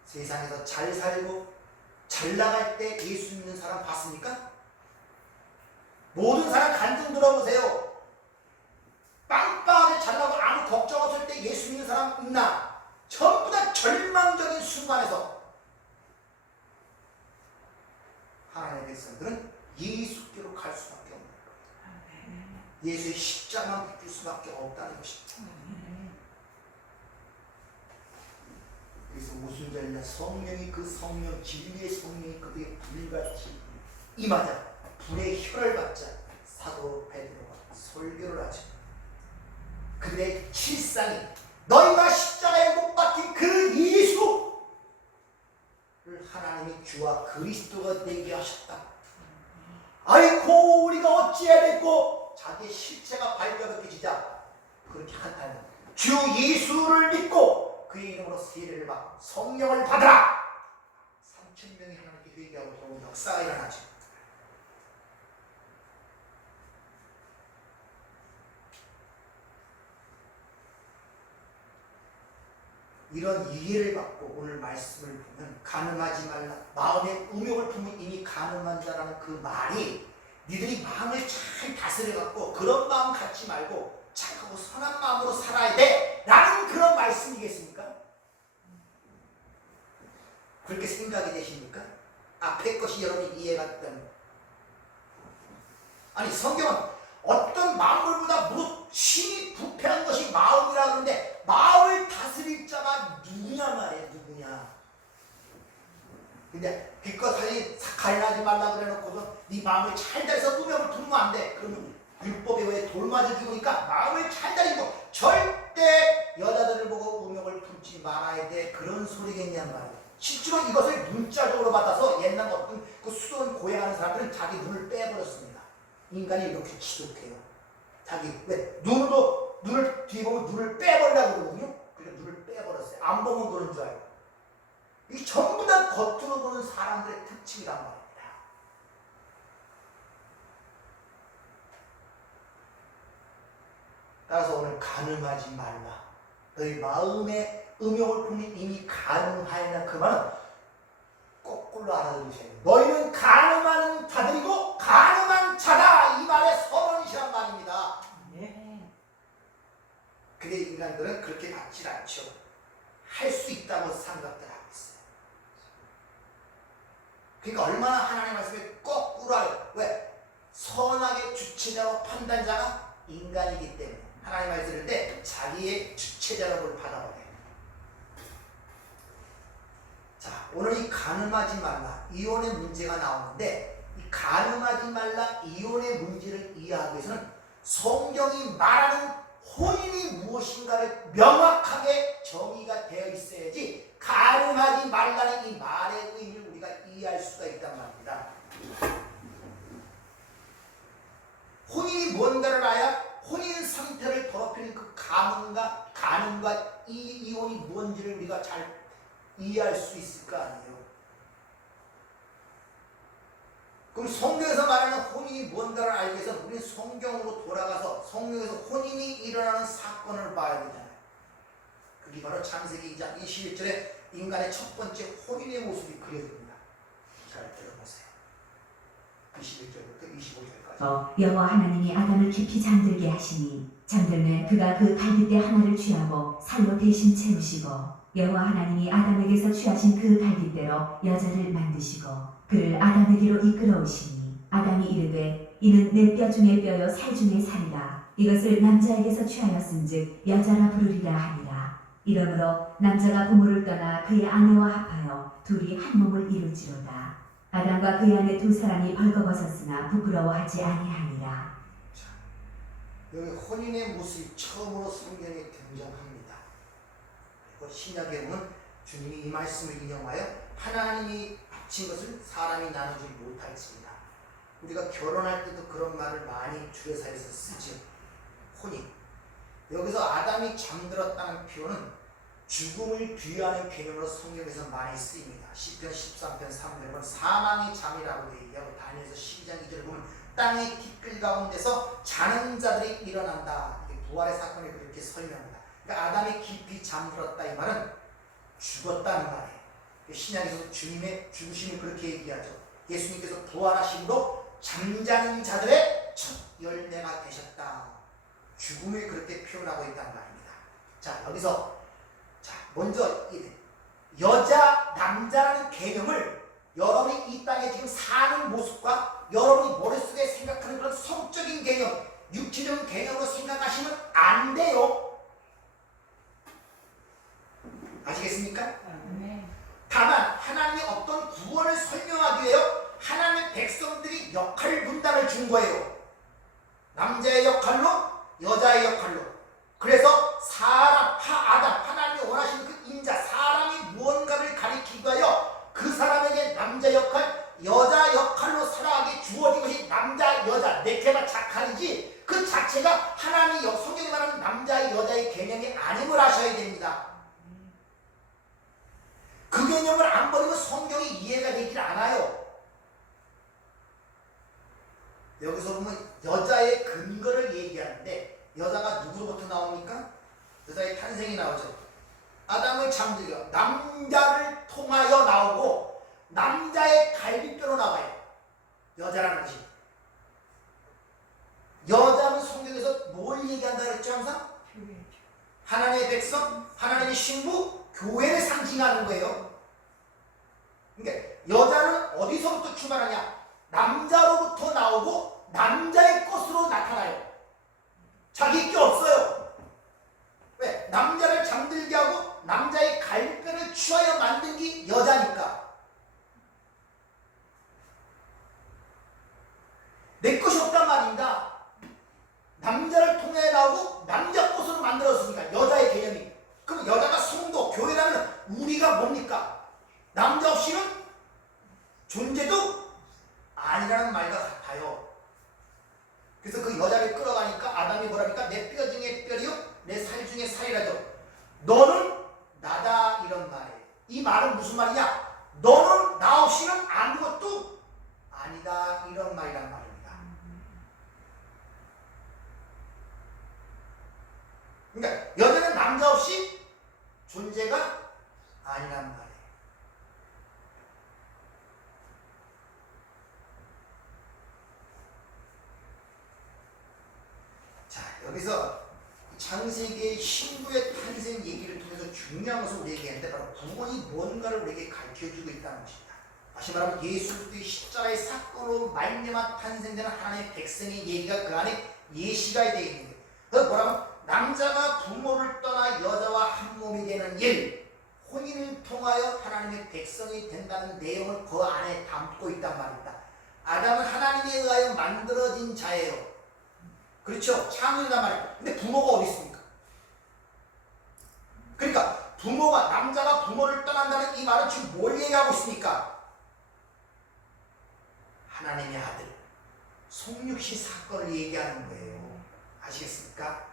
세상에서 잘 살고 잘 나갈 때 예수 믿는 사람 봤습니까? 모든 사람 간증 들어보세요. 빵빵하게 잘 나고 아무 걱정 없을 때 예수 믿는 사람 있나? 전부 다 절망적인 순간에서 하나님의 백성들은 예수께로 갈 수밖에 없는 거예요. 예수의 십자가만 붙일 수밖에 없다는 것입니다. 그래서 무슨 절이냐? 성령이 그 성령 진리의 성령이 그들에게 불같이 임하자 불의 혀를 받자 사도 베드로가 설교를 하죠. 그들의 실상이 너희가 십자가에 못 박힌 그 예수를 하나님이 주와 그리스도가 되게 하셨다. 아이고 우리가 어찌해야 되고 자기의 실체가 발견되지자 그렇게 한다면 주 예수를 믿고 그의 이름으로 세례를 받고 성령을 받으라. 3,000명이 하나님께 회개하고 들어온 역사가 일어나죠. 이런 이해를 받고 오늘 말씀을 보면 간음하지 말라. 마음에 음욕을 품은 이미 간음한 자라는 그 말이 니들이 마음을 잘 다스려갖고 그런 마음 갖지 말고 착하고 선한 마음으로 살아야 돼 라는 그런 말씀이겠습니까? 그렇게 생각이 되십니까? 앞에 것이 여러분이 이해가 되면 아니 성경은 어떤 만물보다 무릇 심히 부패한 것이 마음이라 그러는데 마음을 다스릴 자가 누구냐 말이에요. 누구냐. 근데 기껏 가인하지 말라 그래놓고서 네 마음을 잘 다해서 음욕을 품으면 안 돼. 그러면 율법에 왜 돌맞아 죽으니까 마음을 잘 다리고 절대 여자들을 보고 음욕을 품지 말아야 돼. 그런 소리겠냔 말이에요. 실제로 이것을 문자적으로 받아서 옛날 어떤 그 수도원 고행하는 사람들은 자기 눈을 빼버렸습니다. 인간이 이렇게 지독해요. 자기 왜 눈을 뒤에 보면 눈을 빼버리려고 그러거든요. 그래서 눈을 빼버렸어요. 안 보면 그런 줄 알고. 이 전부 다 겉으로 보는 사람들의 특징이란 말입니다. 따라서 오늘 간음하지 말라. 너희 마음에 음욕을 품는 이미 간음하였나 그 말은 거꾸로 알아들으셔야 돼요. 너희는 간음하는 자들이고 간음한 자다. 이 말의 선언이시란 말입니다. 근데 인간들은 그렇게 받질 않죠. 할 수 있다고 생각들 하고 있어요. 그러니까 얼마나 하나님의 말씀에 거꾸로 알아요. 왜? 선악의 주체자와 판단자가 인간이기 때문에 하나님의 말씀을 들을 때 자기의 주체자라고 받아버려요. 간음하지 말라, 이혼의 문제가 나오는데 이 간음하지 말라, 이혼의 문제를 이해하기 위해서는 성경이 말하는 혼인이 무엇인가를 명확하게 정의가 되어 있어야지 간음하지 말라는 이 말의 의미를 우리가 이해할 수가 있단 말입니다. 혼인이 뭔가를 알아야 혼인 상태를 더럽히는 그 간음과 이혼이 뭔지를 우리가 잘 이해할 수 있을 거 아니에요. 그럼 성경에서 말하는 혼인이 뭔가를 알기 위해서 우리는 성경으로 돌아가서 성경에서 혼인이 일어나는 사건을 봐야 되잖아요. 그게 바로 창세기 2장 21절에 인간의 첫 번째 혼인의 모습이 그려집니다. 잘 들어보세요. 21절부터 25절까지. 여호와 하나님이 아담을 깊이 잠들게 하시니 잠들매 그가 그 갈빗대 하나를 취하고 살로 대신 채우시고 여호와 하나님이 아담에게서 취하신 그 갈빗대로 여자를 만드시고 그를 아담에게로 이끌어오시니 아담이 이르되 이는 내 뼈 중에 뼈요 살 중에 살이라 이것을 남자에게서 취하였은즉 여자라 부르리라 하니라. 이러므로 남자가 부모를 떠나 그의 아내와 합하여 둘이 한 몸을 이룰지로다. 아담과 그의 아내 두 사람이 벌거벗었으나 부끄러워하지 아니하니라. 여기 혼인의 모습이 처음으로 성경에 등장합니다. 그리고 신약에 보면 주님이 이 말씀을 인용하여 하나님이 합친 것을 사람이 나누지 못할지니라. 우리가 결혼할 때도 그런 말을 많이 주례사에서 쓰죠. 혼인. 여기서 아담이 잠들었다는 표현은 죽음을 비유하는 개념으로 성경에서 많이 쓰입니다. 시편 13편 3절은 사망의 잠이라고 얘기하고 다니엘서 12장 2절을 보면 땅의 티끌 가운데서 자는 자들이 일어난다. 부활의 사건을 그렇게 설명합니다. 그러니까 아담이 깊이 잠들었다 이 말은 죽었다는 말이에요. 신약에서 주님의 죽으심을 그렇게 얘기하죠. 예수님께서 부활하심으로 잠자는 자들의 첫 열매가 되셨다. 죽음을 그렇게 표현하고 있다는 말입니다. 자, 여기서 먼저 여자, 남자라는 개념을 여러분이 이 땅에 지금 사는 모습과 여러분이 머릿속에 생각하는 그런 성적인 개념, 육체적인 개념으로 생각하시면 안 돼요. 아시겠습니까? 네. 다만 하나님이 어떤 구원을 설명하기 위해 하나님의 백성들이 역할 분담을 준 거예요. 남자의 역할로 여자의 역할로. 그래서 아담, 하나님이 원하시는 그 인자, 사람이 무언가를 가리키기 위하여 그 사람에게 남자 역할, 여자 역할로 살아가게 주어진 것이 남자, 여자, 네케바 자칼이지 그 자체가 하나님이 성경에 말하는 남자, 여자의 개념이 아님을 아셔야 됩니다. 그 개념을 안 버리면 성경이 이해가 되질 않아요. 여기서 보면 여자의 근거를 얘기하는데 여자가 누구로부터 나옵니까? 여자의 탄생이 나오죠. 아담을 잠들여 남자를 통하여 나오고 남자의 갈비뼈로 나와요. 여자라는 것이. 여자는 성경에서 뭘 얘기한다 그랬죠 항상? 하나님의 백성, 하나님의 신부, 교회를 상징하는 거예요. 그러니까 여자는 어디서부터 출발하냐? 남자로부터 나오고 남자의 것으로 나타나요. 자기 게 없어요. 왜? 남자를 잠들게 하고 남자의 갈비뼈를 취하여 만든 게 여자니까. 내 것이 없단 말입니다. 남자를 통해 나오고 남자 것으로 만들었으니까 여자의 개념이. 그럼 여자가 성도, 교회라면 우리가 뭡니까? 남자 없이는 존재도 아니라는 말과 같아요. 그래서 그 여자를 끌어가니까 아담이 뭐랍니까? 내 뼈 중에 뼈리요 내 살 중에 살이라죠. 너는 나다 이런 말이에요. 이 말은 무슨 말이냐? 너는 나 없이는 아무것도 아니다 이런 말이란 말입니다. 그러니까 여자는 남자 없이 존재가 아니란 말이에요. 자, 여기서 창세기의 신부의 탄생 얘기를 통해서 중요한 것을 우리에게 얘기하는데 바로 구원이 뭔가를 우리에게 가르쳐주고 있다는 것입니다. 다시 말하면 예수 그리스도의 십자가의 사건으로 말미암아 탄생되는 하나님의 백성의 얘기가 그 안에 예시가 되어 있는 거예요. 그래서 뭐라면 남자가 부모를 떠나 여자와 한 몸이 되는 일, 혼인을 통하여 하나님의 백성이 백성이 된다는 내용을 그 안에 담고 있단 말입니다. 아담은 하나님에 의하여 만들어진 자예요. 그렇죠? 창조이란 말이에요. 근데 부모가 어디 있습니까? 그러니까 부모가, 남자가 부모를 떠난다는 이 말은 지금 뭘 얘기하고 있습니까? 하나님의 아들, 성육신 사건을 얘기하는 거예요. 아시겠습니까?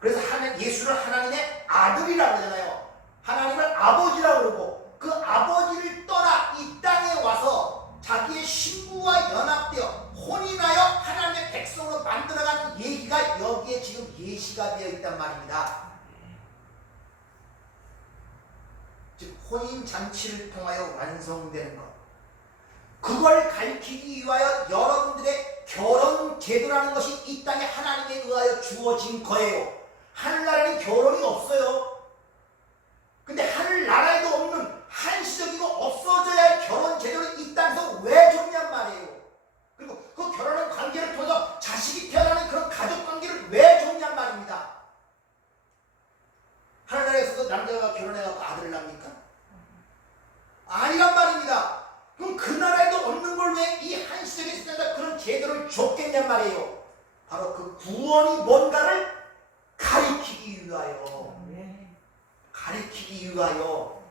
그래서 예수를 하나님의 아들이라고 그러잖아요. 하나님을 아버지라고 그러고, 그 아버지를 떠나 이 땅에 와서 자기의 신부와 연합되어 혼인하여 하나님의 백성으로 만들어가는 얘기가 여기에 지금 예시가 되어 있단 말입니다. 즉 혼인잔치를 통하여 완성되는 것, 그걸 가리키기 위하여 여러분들의 결혼 제도라는 것이 이 땅에 하나님에 의하여 주어진 거예요. 하늘나라에는 결혼이 없어요. 근데 하늘나라에도 없는 한시적이고 없어져야 할 결혼 제도를 이 땅에서 왜 줬냔 말이에요. 그리고 그 결혼한 관계를 통해서 자식이 태어나는 그런 가족 관계를 왜 줬냔 말입니다. 하늘나라에서도 남자가 결혼해갖고 아들을 낳습니까? 아니란 말입니다. 그럼 그 나라에도 없는 걸 왜 이 한시적인 세상에다 그런 제도를 줬겠냔 말이에요. 바로 그 구원이 뭔가를 가리키기 위하여. 가리키기 위하여.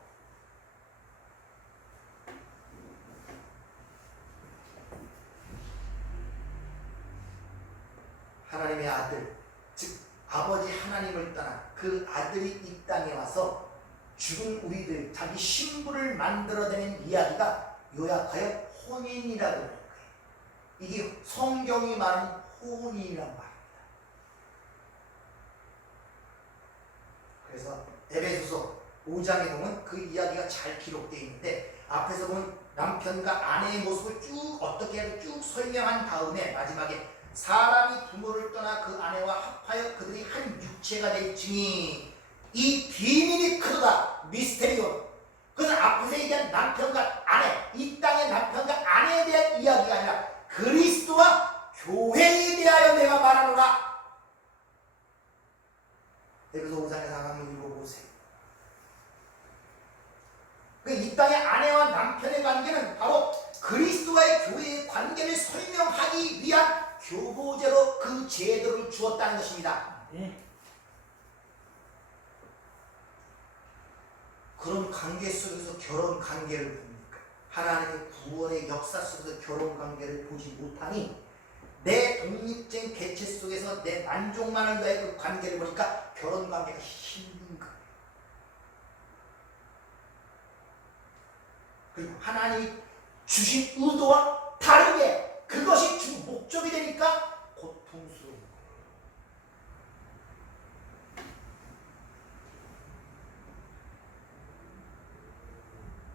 하나님의 아들, 즉 아버지 하나님을 떠나 그 아들이 이 땅에 와서 죽은 우리들, 자기 신부를 만들어내는 이야기가 요약하여 혼인이라고 하는 거예요. 이게 성경이 말하는 혼인이란 말입니다. 그래서 에베소서 5장에 보면 그 이야기가 잘 기록되어 있는데, 앞에서 보면 남편과 아내의 모습을 쭉 어떻게 해야 쭉 설명한 다음에 마지막에 사람이 부모를 떠나 그 아내와 합하여 그들이 한 육체가 될지니 이 비밀이 크도다. 미스테리온. 그것은 앞에서 얘기한 남편과 아내, 이 땅의 남편과 아내에 대한 이야기가 아니라 그리스도와 교회에 대하여 내가 말하노라. 에베소 5장에서 한번 읽어보세요. 이 땅의 아내와 남편의 관계는 바로 그리스도와의 교회의 관계를 설명하기 위한 교보제로 그 제도를 주었다는 것입니다. 그런 관계 속에서 결혼 관계를 봅니까? 하나님의 구원의 역사 속에서 결혼 관계를 보지 못하니 내 독립된 개체 속에서 내 만족만을 위해 그 관계를 보니까 결혼 관계가 힘든 거예요. 그리고 하나님이 주신 의도와 다르게 그것이 주 목적이 되니까 고통스러운 거예요.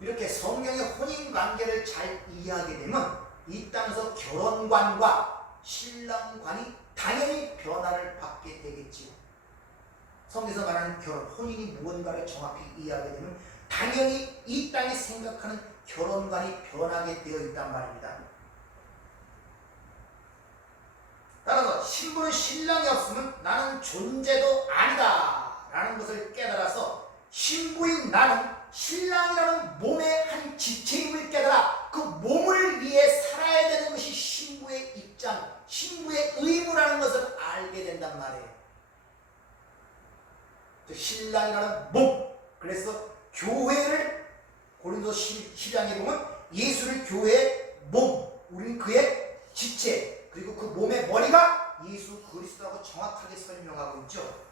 이렇게 성경의 혼인관계를 잘 이해하게 되면 이 땅에서 결혼관과 신랑관이 당연히 변화를 받게 되겠지요. 성경에서 말하는 결혼, 혼인이 무언가를 정확히 이해하게 되면 당연히 이 땅에 생각하는 결혼관이 변하게 되어 있단 말입니다. 따라서 신부는 신랑이 없으면 나는 존재도 아니다 라는 것을 깨달아서 신부인 나는 신랑이라는 몸의 한 지체임을 깨달아 그 몸을 위해 살아야 되는 것이 신부의 입장, 신부의 의무라는 것을 알게 된단 말이에요. 신랑이라는 몸, 그래서 교회를 고린도 12장에 보면 예수를 교회의 몸, 우리는 그의 지체, 그리고 그 몸의 머리가 예수 그리스도라고 정확하게 설명하고 있죠.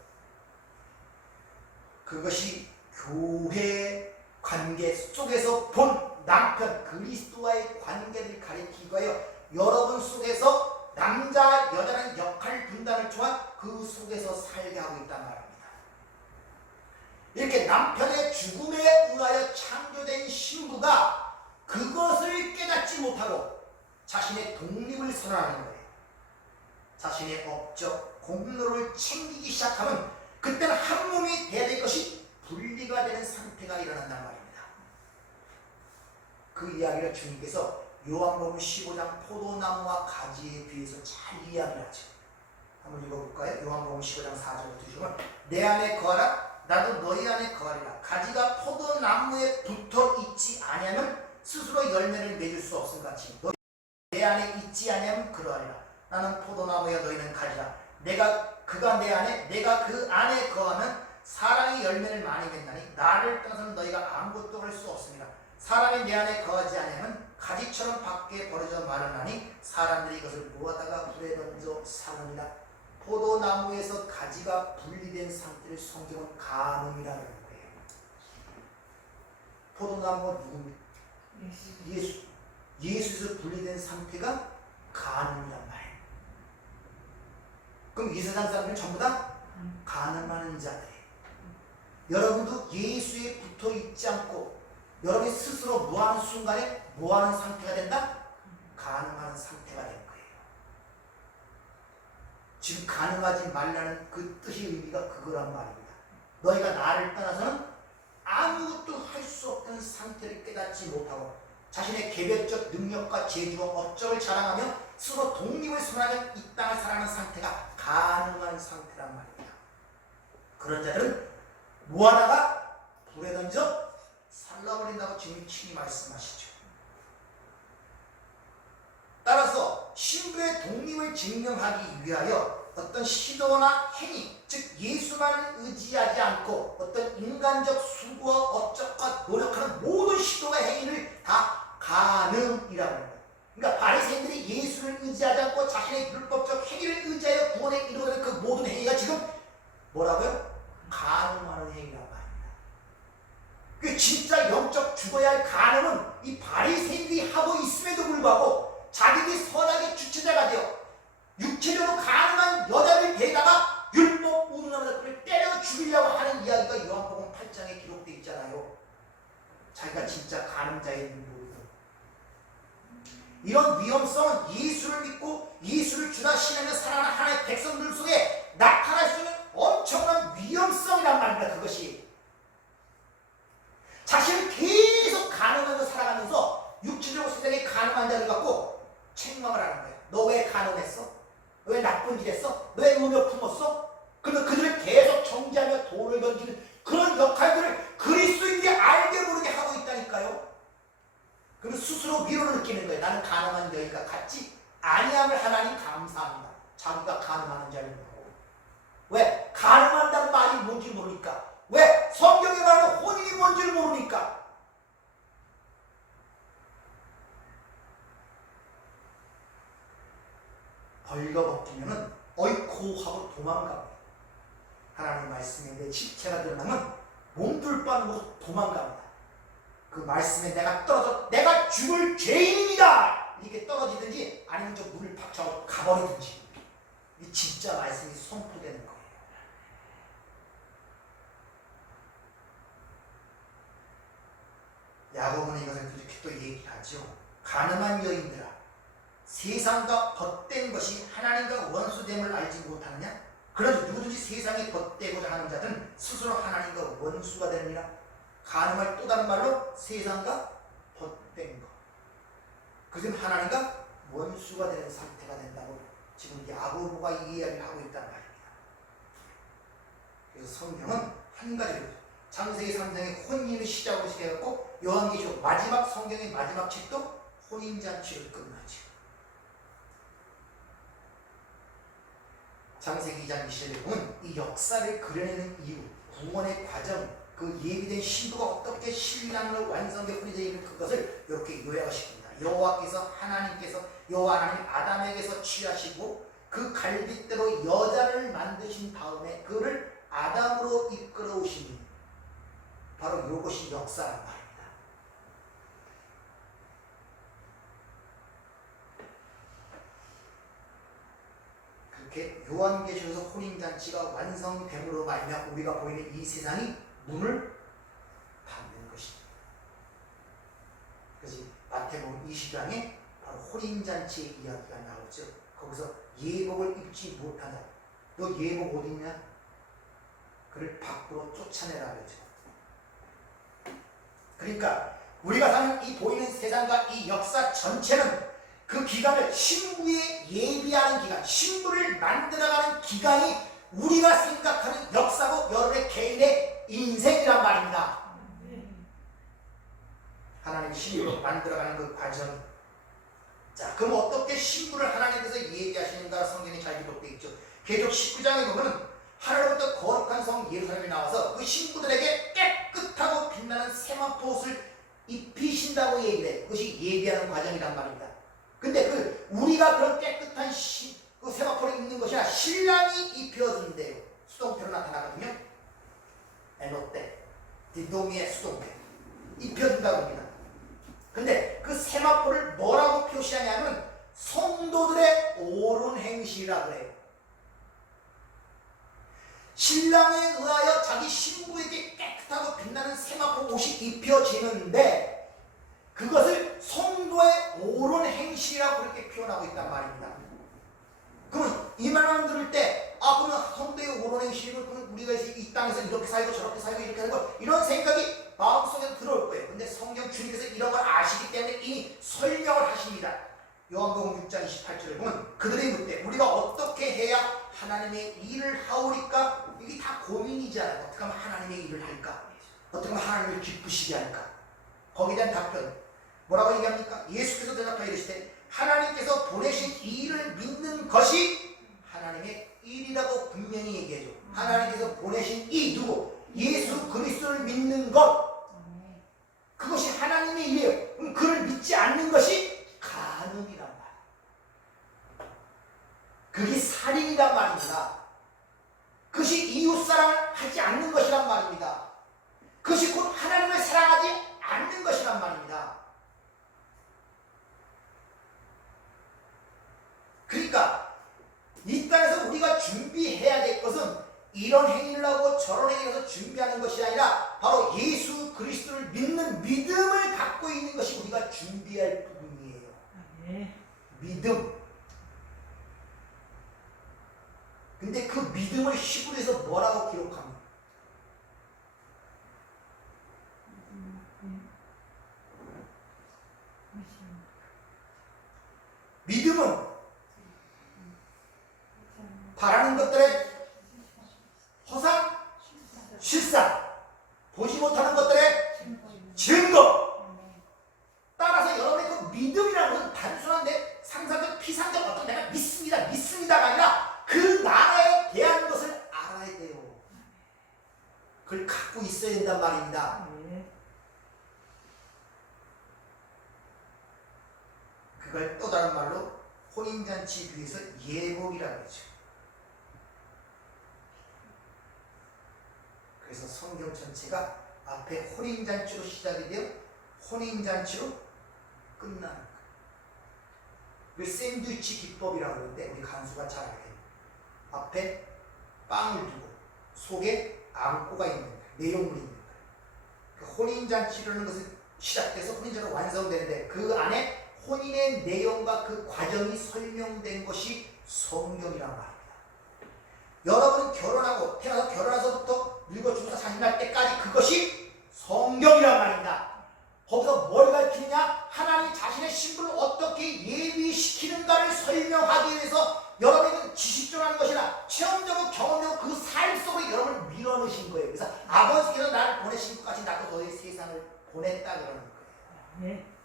그것이 교회 관계 속에서 본 남편 그리스도와의 관계를 가리키고 하여 여러분 속에서 남자 여자라는 역할 분단을 통한 그 속에서 살게 하고 있단 말입니다. 이렇게 남편의 죽음에 의하여 창조된 신부가 그것을 깨닫지 못하고 자신의 독립을 선언하는 거예요. 자신의 업적, 공로를 챙기기 시작하면 그때는 한 몸이 돼야 될 것이 분리가 되는 상태가 일어난단 말입니다. 그 이야기를 주님께서 요한복음 15장 포도나무와 가지에 비해서 잘 이야기를 하죠. 한번 읽어볼까요? 요한복음 15장 4절부터 주시면 내 안에 거하라 나도 너희 안에 거하리라. 가지가 포도나무에 붙어 있지 아니하면 스스로 열매를 맺을 수 없음 같이 너희 내 안에 있지 아니하면 그러하리라. 나는 포도나무여 너희는 가지라. 그가 내 안에 내가 그 안에 거하면 사랑의 열매를 많이 맺나니 나를 떠나서는 너희가 아무것도 할 수 없습니다. 사람이 내 안에 거하지 아니하면 가지처럼 밖에 버려져 마르나니 사람들이 이것을 모아다가 불에 던져 사느니라. 포도나무에서 가지가 분리된 상태를 성경은 간음이라는 거예요. 포도나무가 누굽니까? 예수에서 분리된 상태가 간음이란 말이에요. 그럼 이 세상 사람들은 전부 다 간음하는 자들이에요. 여러분도 예수에 붙어 있지 않고 여러분이 스스로 뭐하는 순간에 뭐하는 상태가 된다? 간음하는 상태가 되는 거예요. 지금 간음하지 말라는 그 뜻의 의미가 그거란 말입니다. 너희가 나를 떠나서는 아무것도 할 수 없는 상태를 깨닫지 못하고 자신의 개별적 능력과 재주와 업적을 자랑하며 스스로 독립을 선언하며 이 땅을 살아가는 상태가 간음한 상태란 말입니다. 그런 자들은 뭐하다가 불에 던져 살라버린다고 주님이 친히 말씀하시죠. 따라서 신부의 독립을 증명하기 위하여 어떤 시도나 행위, 즉 예수만을 의지하지 않고 어떤 인간적 수고와 업적과 노력하는 모든 시도와 행위를 다 간음이라고 합니다. 그러니까 바리새인들이 예수를 의지하지 않고 자신의 율법적 행위를 의지하여 구원에 이르는 그 모든 행위가 지금 뭐라고요? 간음하는 행위란 말입니다. 그 진짜 영적 죽어야 할 간음은 이 바리새인들이 하고 있음에도 불구하고 자기들이 선악의 주체자가 되어 육체적으로 가능한 여자를 데다가 율법 운운하면서 그를 때려 죽이려고 하는 이야기가 요한복음 8장에 기록되어 있잖아요. 자기가 진짜 가늠자인 모르고 이런 위험성은 예수를 믿고 예수를 주다 신하며 살아가는 하나님의 백성들 속에 나타날 수 있는 엄청난 위험성이란 말입니다. 그것이 자신을 계속 가늠하며 살아가면서 육체적으로 세상에 가늠한 자를 갖고 책망을 하는 거야. 너 왜 가늠했어? 왜 나쁜 일 했어? 왜 음욕 품었어? 그러면 그들을 계속 정죄하며 돌을 던지는 그런 역할들을 그리스도인들이 알게 모르게 하고 있다니까요. 그러면 스스로 위로를 느끼는 거예요. 나는 가늠한 너희가 같지 아니함을 하나님 감사합니다. 자기가 가늠하는 자를 모르고. 왜? 가늠한다는 말이 뭔지 모르니까. 왜? 성경에 말하는 혼인이 뭔지를 모르니까. 벌거벗기면은 어이쿠 하고 도망갑니다. 하나님 말씀에 내 실체가 드러나면 몸둘바누고 도망갑니다. 그 말씀에 내가 떨어져 내가 죽을 죄인입니다 이렇게 떨어지든지 아니면 저 물을 박차고 가버리든지 이 진짜 말씀이 선포되는 거예요. 야고보는 이것을 이렇게 또 얘기하죠. 가늠한 여인들아 세상과 덧댄 것이 하나님과 원수됨을 알지 못하느냐? 그런지 누구든지 세상에 덧대고자 하는 자들은 스스로 하나님과 원수가 되느니라. 가늠할 또 다른 말로 세상과 덧댄 것. 그것은 하나님과 원수가 되는 상태가 된다고 지금 야고보가 이 이야기를 하고 있다는 말입니다. 그래서 성경은 한 가지로 창세기 3장의 혼인을 시작으로 시작했고 요한계시록 마지막 성경의 마지막 책도 혼인잔치로 끝나죠. 창세기 2장 20절에 보면 이 역사를 그려내는 이유, 구원의 과정, 그 예비된 신부가 어떻게 신랑으로 완성되어 혼인되는 그것을 이렇게 요약하십니다. 여호와께서 하나님께서 여호와 하나님 아담에게서 취하시고 그 갈빗대로 여자를 만드신 다음에 그를 아담으로 이끌어 오시니 바로 이것이 역사란 말입니다. 그렇게 요한계시록에서 혼인잔치가 완성됨으로 말미암아 우리가 보이는 이 세상이 문을 닫는 것입니다. 그래서 마태복음 20장에 바로 혼인잔치의 이야기가 나오죠. 거기서 예복을 입지 못한다. 너 예복 어디 있냐? 그를 밖으로 쫓아내라 그러죠. 그러니까 우리가 사는 이 보이는 세상과 이 역사 전체는 그 기간을 신부에 예비하는 기간, 신부를 만들어가는 기간이 우리가 생각하는 역사고 여러분의 개인의 신부로 만들어가는 그 과정. 자, 그럼 어떻게 신부를 하나님께서 예비하시는가 성경에 잘 기록되어 있죠. 계시록 19장에 보면은 하늘로부터 거룩한 성 예루살렘이 나와서 그 신부들에게 깨끗하고 빛나는 세마포 옷을 입히신다고 얘기를 해요. 그것이 예비하는 과정이란 말입니다. 근데 우리가 그런 깨끗한 그 세마포를 입는 것이 아니라 신랑이 입혀준대요. 수동태로 나타나거든요. 에노테, 디도미의 수동태. 입혀준다고 합니다. 근데 그 세마포를 뭐라고 표시하냐면 성도들의 옳은 행실이라고 해요. 신랑에 의하여 자기 신부에게 깨끗하고 빛나는 세마포 옷이 입혀지는데 그것을 성도의 옳은 행실이라고 그렇게 표현하고 있단 말입니다. 그러면 이 말만 들을 때 그러면 성도의 옳은 행실은 그럼 우리가 이 땅에서 이렇게 살고 저렇게 살고 이렇게 살고 이런 생각이 마음속에 들어올 거예요. 근데 성경 주님께서 이런 걸 아시기 때문에 이미 설명을 하십니다. 요한복음 6장 28절에 보면 그들이 묻되 우리가 어떻게 해야 하나님의 일을 하오리까? 이게 다 고민이잖아요. 어떻게 하면 하나님의 일을 할까? 어떻게 하면 하나님을 기쁘시게 할까? 거기에 대한 답변 뭐라고 얘기합니까? 예수께서 대답하여 이르시되 하나님께서 보내신 이 일을 믿는 것이 하나님의 일이라고 분명히 얘기해줘. 하나님께서 보내신 이 누구? 예수 그리스도를 믿는 것, 그것이 하나님의 일이에요. 그럼 그를 믿지 않는 것이 간음이란 말. 그게 살인이란 말입니다. 그것이 이웃사랑을 하지 않는 것이란 말입니다. 그것이 곧 하나님을 사랑하지 않는 것이란 말입니다. 그러니까 이 땅에서 우리가 준비해야 될 것은 이런 행위를 하고 저런 행위를 해서 준비하는 것이 아니라 바로 예수 그리스도를 믿는 믿음을 갖고 있는 것이 우리가 준비할 부분이에요. 믿음. 근데 그 믿음을 히브리에서 뭐라고 기록합니까? 믿음은 바라는 것들의 허상, 실상, 보지 못하는 것들의 증거. 따라서 여러분의 그 믿음이라는 것은 단순한데 상상적, 피상적 어떤 내가 믿습니다가 아니라 그 나라에 대한 것을 알아야 돼요. 그걸 갖고 있어야 된단 말입니다. 그걸 또 다른 말로 혼인잔치 비해서 예복이라고 하죠. 그래서 성경 전체가 앞에 혼인잔치로 시작이 되어 혼인잔치로 끝나는 거예요. 그 샌드위치 기법이라고 하는데 우리 간수가 잘 알아요. 앞에 빵을 두고 속에 앙꼬가 있는 거예요. 내용물이 있는 거예요. 그 혼인잔치라는 것은 시작돼서 혼인잔치가 완성되는데 그 안에 혼인의 내용과 그 과정이 설명된 것이 성경이란 말입니다. 여러분은 결혼하고 태어나서 결혼해서부터 늙어 죽어서 자신날 때까지 그것이 성경이란 말입니다. 거기서 뭘 가르치느냐? 하나님 자신의 신부를 어떻게 예비시키는가를 설명하기 위해서 여러분은 지식적으로 하는 것이나 체험적으로 경험적으로 그 삶 속으로 여러분을 밀어넣으신 거예요. 그래서 아버지께서 나를 보내신 것까지 나도 너의 세상을 보냈다 그러는 거예요.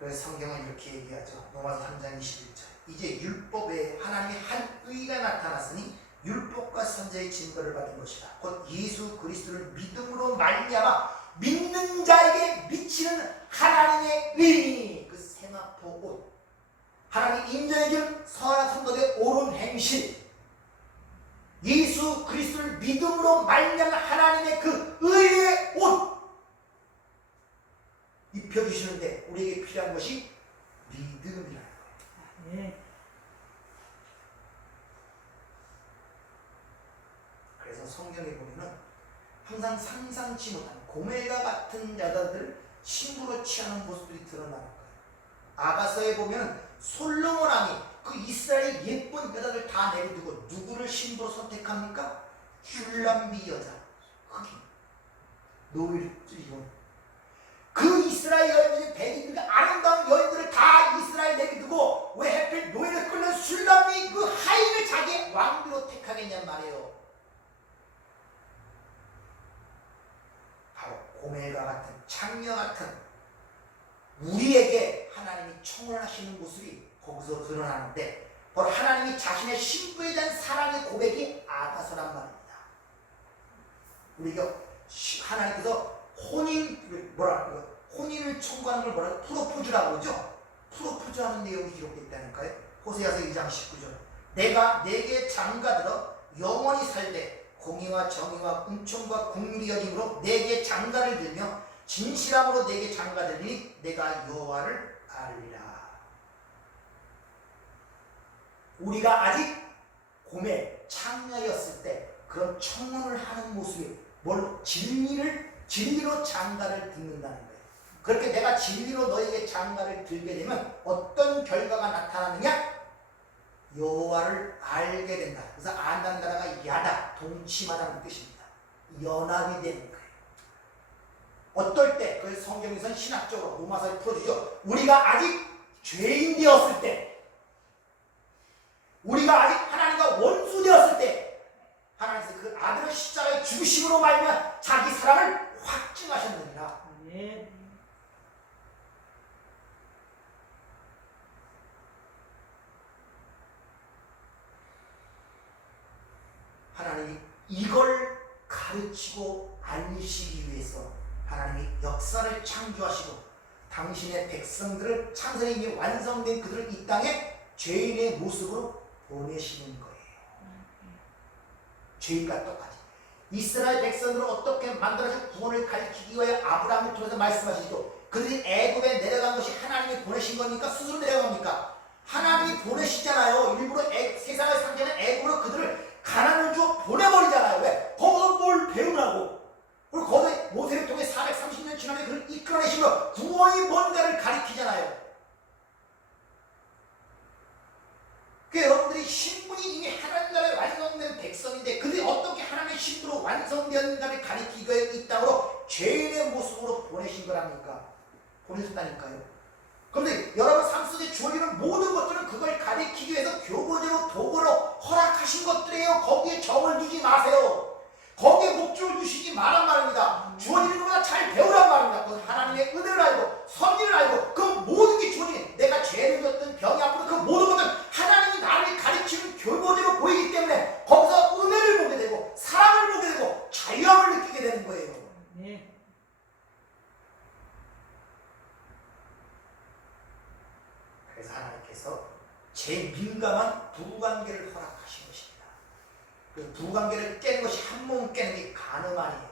그래서 성경은 이렇게 얘기하죠. 로마서 3장 21절. 이제 율법에 하나님의 한 의가 나타났으니 율법과 선지자의 증거를 받은 것이다. 곧 예수 그리스도를 믿음으로 말미암아 믿는 자에게 미치는 하나님의 의, 그 세마포 옷, 하나님 인정해 준 선한 성도의 옳은 행실, 예수 그리스도를 믿음으로 말미암아 하나님의 그 의의 옷 입혀주시는데 우리에게 필요한 것이 믿음이라는 거예요. 그래서 성경에 보면은 항상 상상치 못한 고멜과 같은 여자들 신부로 취하는 모습들이 드러나는 거예요. 아가서에 보면 솔로몬 왕이 그 이스라엘의 예쁜 여자들 다 내려두고 누구를 신부로 선택합니까? 슐람비 여자, 흑인, 노일이온. 그 이스라엘 여인들, 백인들, 아름다운 여인들을 다 이스라엘 내비두고 왜 하필 노예를 끌는 슐람비 그 하인을 자기의 왕비로 택하겠냔 말이에요. 오늘과 같은 창녀 같은 우리에게 하나님이 청혼하시는 모습이 거기서 드러나는데 바로 하나님이 자신의 신부에 대한 사랑의 고백이 아가서란 말입니다. 우리가 하나님께서 혼인을 청구하는 걸 뭐라고 프로포즈라고 그러죠? 프로포즈하는 내용이 기록되어 있다니까요. 호세아서 2장 19절. 내가 내게 장가들어 영원히 살되 공의와 정의와 은총과 긍휼이 여김으로 내게 장가를 들며 진실함으로 내게 장가들니 내가 여호와를 알리라. 우리가 아직 고매 창녀였을 때 그런 청혼을 하는 모습이 뭘로? 진리로 장가를 듣는다는 거예요. 그렇게 내가 진리로 너에게 장가를 들게 되면 어떤 결과가 나타나느냐? 여호와를 알게 된다. 그래서 안다는 단어가 야다, 동침하다는 뜻입니다. 연합이 되는 거예요. 어떨 때, 그 성경에서는 신학적으로 로마서에 풀어주죠. 우리가 아직 죄인 되었을 때, 우리가 아직 하나님과 원수 되었을 때, 하나님께서 그 아들의 십자가의 죽으심으로 말미암아 자기 사랑을 확증하셨느니라. 아멘. 하나님이 이걸 가르치고 알리시기 위해서 하나님이 역사를 창조하시고 당신의 백성들을 창세에 이미 완성된 그들을 이 땅에 죄인의 모습으로 보내시는 거예요. 죄인과 똑같이 이스라엘 백성들을 어떻게 만들어서 구원을 가르치기 위해 아브라함을 통해서 말씀하시죠. 그들이 애굽에 내려간 것이 하나님이 보내신 겁니까? 스스로 내려갑니까? 하나님이 보내시잖아요. 일부러 세상을 상대하는 애굽으로 그들을 가난을 주어 보내버리잖아요. 왜? 거기서 뭘 배우라고. 그리고 거기서 모세를 통해 430년 지나면 그를 이끌어내시며 구원이 뭔가를 가리키잖아요. 그 여러분들이 신분이 이미 하나님 나라에 완성된 백성인데 그들이 어떻게 하나님의 신부로 완성되었는가를 가리키기 위해 이 땅으로 죄인의 모습으로 보내신 거랍니까? 보내셨다니까요. 그런데 여러분 삶 속에 주어지는 모든 것들은 그걸 가리키기 위해서 교보제로 도구로 허락하신 것들이에요. 거기에 정을 두지 마세요. 거기에 목적을 두시지 말란 말입니다. 주어지는 것보다 잘 배우란 말입니다. 그건 하나님의 은혜를 알고 섭리를 알고 그 모든 게 주어지는 내가 죄를 졌든 병이 아프든 그 모든 것은 하나님이 나를 가르치는 교보제로 보이기 때문에 거기서 은혜를 보게 되고 사랑을 보게 되고 자유함을 느끼게 되는 거예요. 네. 그래서 하나님께서 제일 민감한 부부관계를 허락하신 것입니다. 그 부부관계를 깨는 것이 한 몸 깨는 게 가능 아니에요.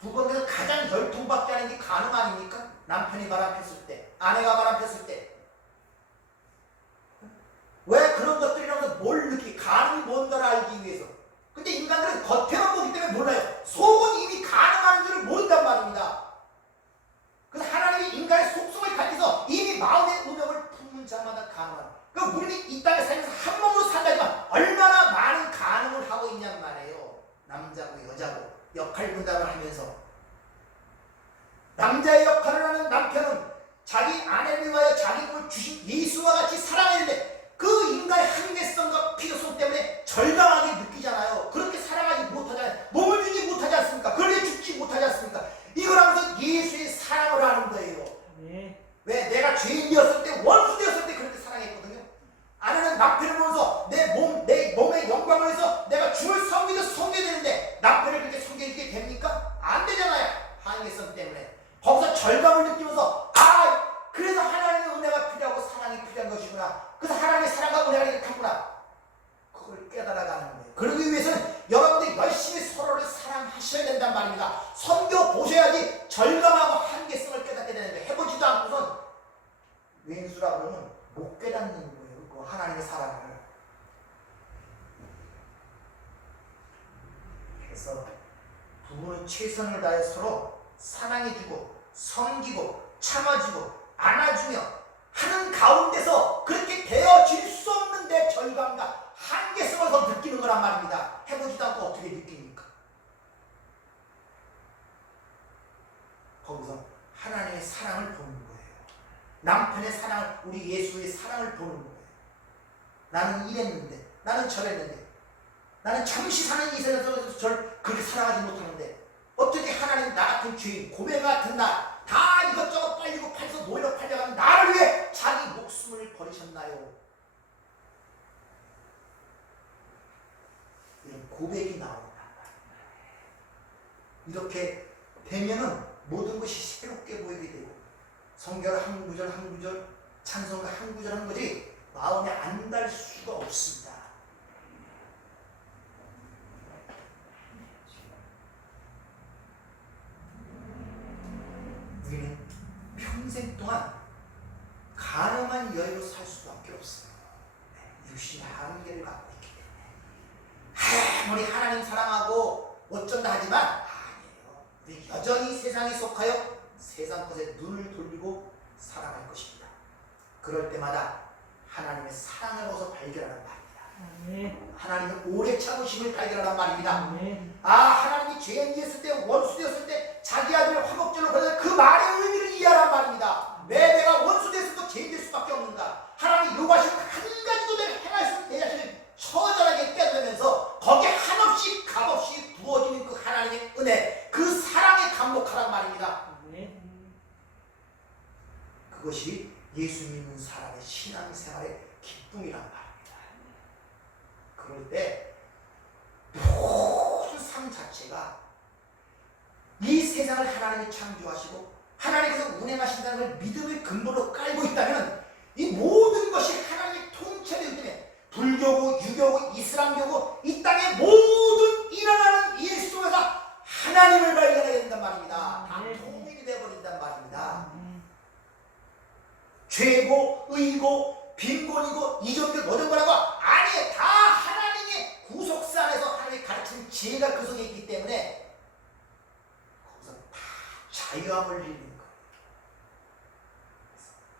부부관계에서 가장 열통받게 하는 게 가능 아닙니까? 남편이 바람폈을 때, 아내가 바람폈을 때. 왜 그런 것들이라면서 뭘 느끼, 가능이 뭔가를 알기 위해서. 근데 인간들은 겉에만 보기 때문에 몰라요. 속은 이미 가능한 줄을 모른단 말입니다. 그래서 하나님이 인간의 속성을 가리켜서 이미 마음의 운명을 품은 자마다 가능한. 그러니까 우리는 이 땅에 살면서 한 몸으로 산다지만 얼마나 많은 가능을 하고 있냔 말이에요. 남자고 여자고 역할 분담을 하면서 남자의 역할을 하는 남편은 자기 아내를 위하여 자기 몸을 주신 예수와 같이 사랑해야 되는데 그 인간의 한계성과 필요성 때문에 절감하게 느끼잖아요. 그렇게 사랑하지 못하잖아요. 몸을 주지 못하지 않습니까? 그렇게 죽지 못하지 않습니까? 이걸 하면서 예수의 사랑을 하는 거예요. 네. 왜? 내가 죄인이었을 때, 원수 되었을 때 그렇게 사랑했거든요. 아내는 남편을 보면서 내 몸의 영광을 위해서 내가 주를 섬기듯 섬겨야 되는데 남편을 그렇게 섬기게 됩니까? 안 되잖아요. 한계성 때문에. 거기서 절감을 느끼면서 그래서 하나님의 은혜가 필요하고 사랑이 필요한 것이구나. 그래서 하나님의 사랑과 은혜가 이렇구나. 그걸 깨달아가는 거예요. 그러기 위해서는 여러분들이 열심히 서로를 사랑하셔야 된단 말입니다. 섬겨보셔야지 절감하고 한계성을 깨닫게 되는 거예요. 해보지도 않고선 왼수라 그러면 못 깨닫는 거예요. 그 하나님의 사랑을. 그래서 부부는 최선을 다해 서로 사랑해주고 섬기고 참아주고 안아주며 하는 가운데서 그렇게 되어질 수 없는 내 절감과 한계성을 더 느끼는 거란 말입니다. 해보지도 않고 어떻게 느낍니까? 거기서 하나님의 사랑을 보는 거예요. 남편의 사랑을, 우리 예수의 사랑을 보는 거예요. 나는 이랬는데, 나는 저랬는데, 나는 잠시 사는 이 세상에서 저를 그렇게 사랑하지 못하는데 어떻게 하나님 나 같은 죄인, 고백 같은 나, 다 이것저것 빨리고 팔서 노력 팔려가는 나를 위해 자기 목숨을 버리셨나요? 이런 고백이 나온다. 이렇게 되면은 모든 것이 새롭게 보이게 되고 성경 한 구절 한 구절, 찬송가 한 구절 한 구절이 마음에 안 닿을 수가 없습니다. 우리는 평생 동안 가늠한 여인으로 살 수밖에 없어요. 육신의 한계를 갖고 있기 때문에 아무리 하나님 사랑하고 어쩐다 하지만 아니에요. 우리 여전히 세상에 속하여 세상 것에 눈을 돌리고 살아갈 것입니다. 그럴 때마다 하나님의 사랑을 어서 발견하는 말입니다. 하나님의 오래 참으심을 발견하는 말입니다. 하나님이 죄인 되었을 때, 원수 되었을 때 자기 아들을 화목제로 보내는 그 말의 의미를 이해하란 말입니다. 왜 내가 원수 되었을 때 죄인 될 수밖에 없는가? 하나님이 요구하시는 한 가지도 내가 행할 수 없는 내 자신을 처절하게 깨달으면서 거기에 한없이 값없이 부어지는 그 하나님의 은혜, 그 사랑에 감독하란 말입니다. 그것이 예수 믿는 사람의 신앙생활의 기쁨이란 말입니다. 그럴 때 모든 삶 자체가 이 세상을 하나님이 창조하시고 하나님께서 운행하신다는 걸 믿음의 근본으로 깔고 있다면 이 모든 것이 하나님의 통째되기 때문에 불교고 유교고 이슬람교고 이 땅의 모든 일어나는 일 속에서 하나님을 발견하게 된단 말입니다. 다 통일이 되어버린단 말입니다. 죄고 의고 빈곤이고 이정도 노정거라고 아니, 다 하나님의 구속사 안에서 하나님이 가르치는 지혜가 그 속에 있기 때문에 거기서 다 자유함을 이루는 거예요.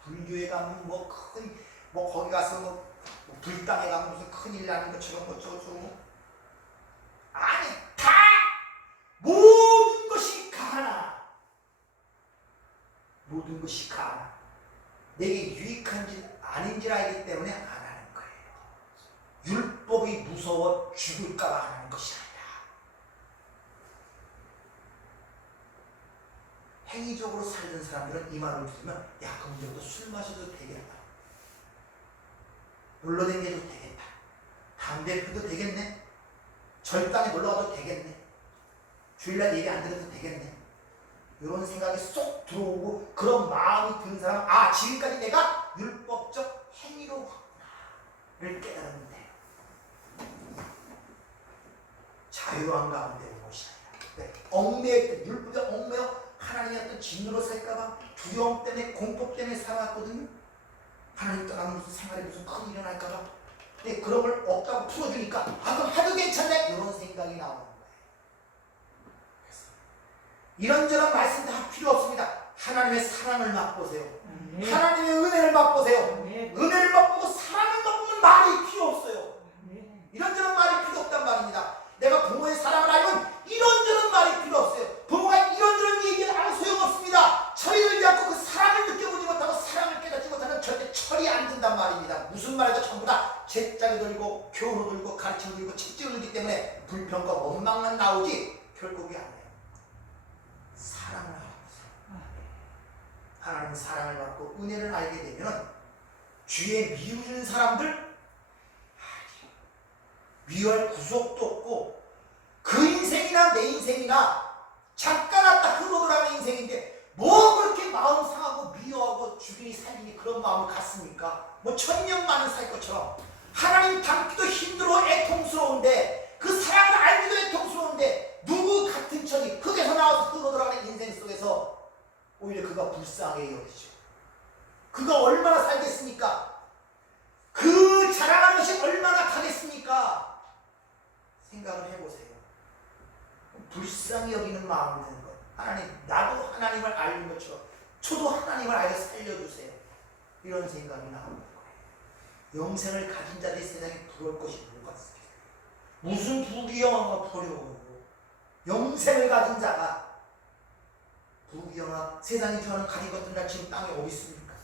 불교에 가면 뭐 거기 가서 뭐 불당에 가면 무슨 큰일 나는 것처럼 어쩌고 아니, 다 모든 것이 가하나 모든 것이 가하나 내게 유익한지 아닌지 알기 때문에 안 하는 거예요. 율법이 무서워 죽을까봐 안 하는 것이 아니라 행위적으로 살던 사람들은 이 말을 들으면 야, 그럼 이제부터 술 마셔도 되겠다, 놀러 다녀도 되겠다, 담배 피워도 되겠네, 절당에 놀러 가도 되겠네, 주일날 예배 안 들어도 되겠네, 이런 생각이 쏙 들어오고 그런 마음이 드는 사람은 지금까지 내가 율법적 행위로 왔구나를 깨달으면 돼요. 자유한 가운데 온 것이 아니라 얽매였던 율법에 얽매여 하나님의 어떤 진노로 살까봐 두려움 때문에 공포 때문에 살아왔거든요. 하나님 떠나면 무슨 생활에 무슨 큰일이 일어날까봐. 근데 그런 걸 없다고 풀어주니까 그럼 하도 괜찮네 이런 생각이 나오는 거예요. 이런저런 말씀 다 필요 없습니다. 하나님의 사랑을 맛보세요. 하나님의 은혜를 맛보세요. 은혜를 맛보고 사랑을 맛보면 말이 필요 없어요. 이런저런 말이 필요 없단 말입니다. 내가 부모의 사랑을 알면 이런저런 말이 필요 없어요. 부모가 이런저런 얘기를 안 소용없습니다. 철이 들지 않고 그 사랑을 느껴보지 못하고 사랑을 깨닫지 못하면 절대 철이 안 든단 말입니다. 무슨 말이죠? 전부 다 제짝이 들고 교훈을 들고 가르침을 들고 책찍을 들기 때문에 불평과 원망만 나오지 결국이 아니에요. 사랑을 하는 거죠. 하나님 사랑을 받고 은혜를 알게 되면 주에 미루는 사람들 미워할 구속도 없고 그 인생이나 내 인생이나 잠깐 왔다 흘러돌아가는 인생인데 뭐 그렇게 마음 상하고 미워하고 주인이 살리니 그런 마음을 갖습니까? 뭐 천년 만년 살 것처럼 하나님 닮기도 힘들어 애통스러운데 그 사랑을 알기도 애통스러운데 누구 같은 천이 흙에서 나와서 흘러돌아가는 인생 속에서 오히려 그가 불쌍하게 여기죠. 그가 얼마나 살겠습니까? 그 자랑하는 것이 얼마나 가겠습니까? 생각을 해보세요. 불쌍히 여기는 마음이 드는 것. 하나님, 나도 하나님을 알는 것처럼 저도 하나님을 알게 살려주세요. 이런 생각이 나오는 거예요. 영생을 가진 자들이 세상에 부러울 것이 뭐가 있습니까? 무슨 부귀영화가 부러워요. 영생을 가진 자가 부귀영화, 세상이 좋아하는 가진 것들 다 지금 땅에 어디 있습니까?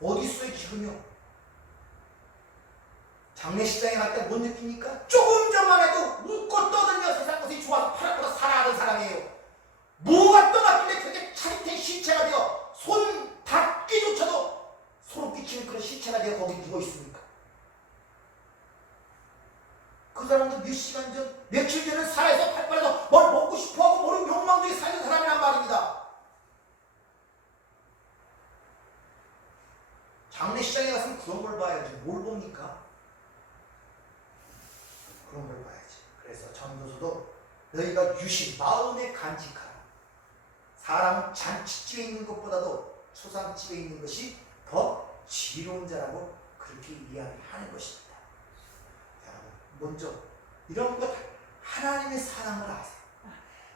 어디 있어요 지금요? 장례식장에 갈 때 못 느낍니까? 조금 전만 해도 웃고 떠들며 세상 것이 좋아서 팔았거나 당하던 사람이에요. 뭐가 떠났길래 그렇게 차릿한 시체가 되어 손 닿기조차도 소름 끼치는 그런 시체가 되어 거기 누워 있습니까? 그 사람도 몇 시간 전, 며칠 전에 살아서 팔팔해서 뭘 먹고 싶어하고 모르는 욕망적에 살던 사람이란 말입니다. 장례시장에 가서는 그런 걸 봐야지. 뭘 봅니까? 그런 걸 봐야지. 그래서 전도서도 너희가 유심 마음에 간직하라. 사람은 잔치집에 있는 것보다도 초상집에 있는 것이 더 지혜로운 자라고 그렇게 이야기하는 것입니다. 여러분, 먼저 이런 것 하나님의 사랑을 아세요.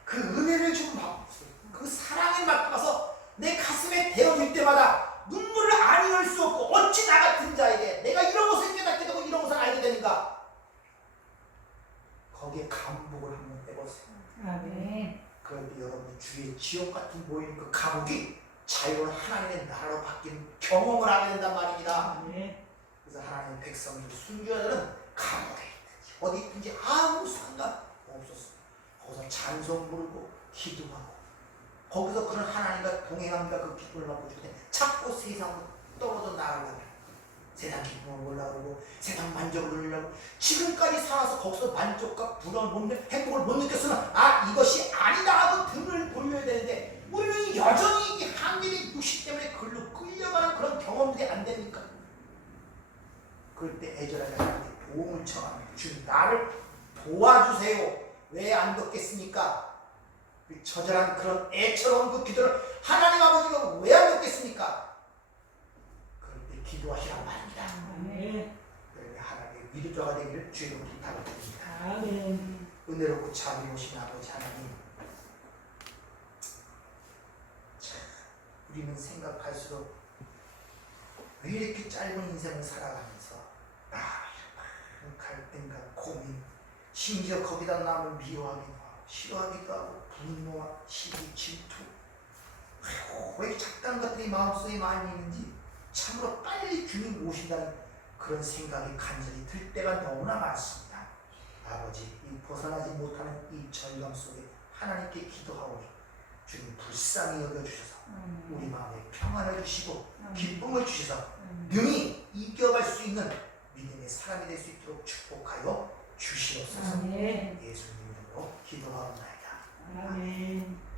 그 은혜를 좀 받으세요. 그 사랑에 맡겨서 내 가슴에 데워질 때마다 눈물을 아니할 수 없고 어찌 나 같은 자에게 내가 이런 것을 깨닫게 되고 이런 것을 알게 되는가. 거기에 감복을 한번 해보세요. 아멘. 그럴 때 여러분 주의 지옥 같은 보이는 그 감옥이 자유로운 하나님의 나라로 바뀌는 경험을 하게 된단 말입니다. 아멘. 그래서 하나님의 백성들 순교자들은 감옥에 있든지 어디 있든지 아무 상관없었어요. 거기서 찬송 부르고 기도하고 거기서 그런 하나님과 동행함과 그 기쁨을 맛보게 돼 자꾸 세상으로 떨어져 나가려고 세상 기쁨을 몰라오고 세상 만족을 누리려고 지금까지 살아서 거기서 만족과 불안을 행복을 못 느꼈으면 아 이것이 아니다 하고 등을 돌려야 되는데 우리는 여전히 이 한계의 육식 때문에 글로 끌려가는 그런 경험들이 안 됩니까? 그럴 때 애절하게 하나님께 도움을 청합니다. 주님 나를 도와주세요. 왜 안 듣겠습니까? 처절한 그런 애처로운 그 기도를 하나님 아버지가 왜 안 듣겠습니까? 그럴 때 기도하시란 말입니다. 아멘. 그러면 하나님의 위로자가 되기를 주의로 부탁드립니다. 아멘. 은혜롭고 자비로우신 아버지 하나님, 참 우리는 생각할수록 왜 이렇게 짧은 인생을 살아가면서 많은 갈등과 고민, 심지어 거기다 남을 미워하기도 하고 싫어하기도 하고 분노와 시기, 질투, 아이고 왜 작다는 것들이 마음속에 많이 있는지 참으로 빨리 주님 오신다는 그런 생각이 간절히 들 때가 너무나 많습니다. 아버지, 이 벗어나지 못하는 이 절감 속에 하나님께 기도하오니 주님 불쌍히 여겨주셔서 우리 마음에 평안을 주시고 기쁨을 주셔서 능히 이겨갈 수 있는 믿음의 사람이 될 수 있도록 축복하여 주시옵소서. 아멘. 예수님 이름으로 기도하옵나이다. 아멘.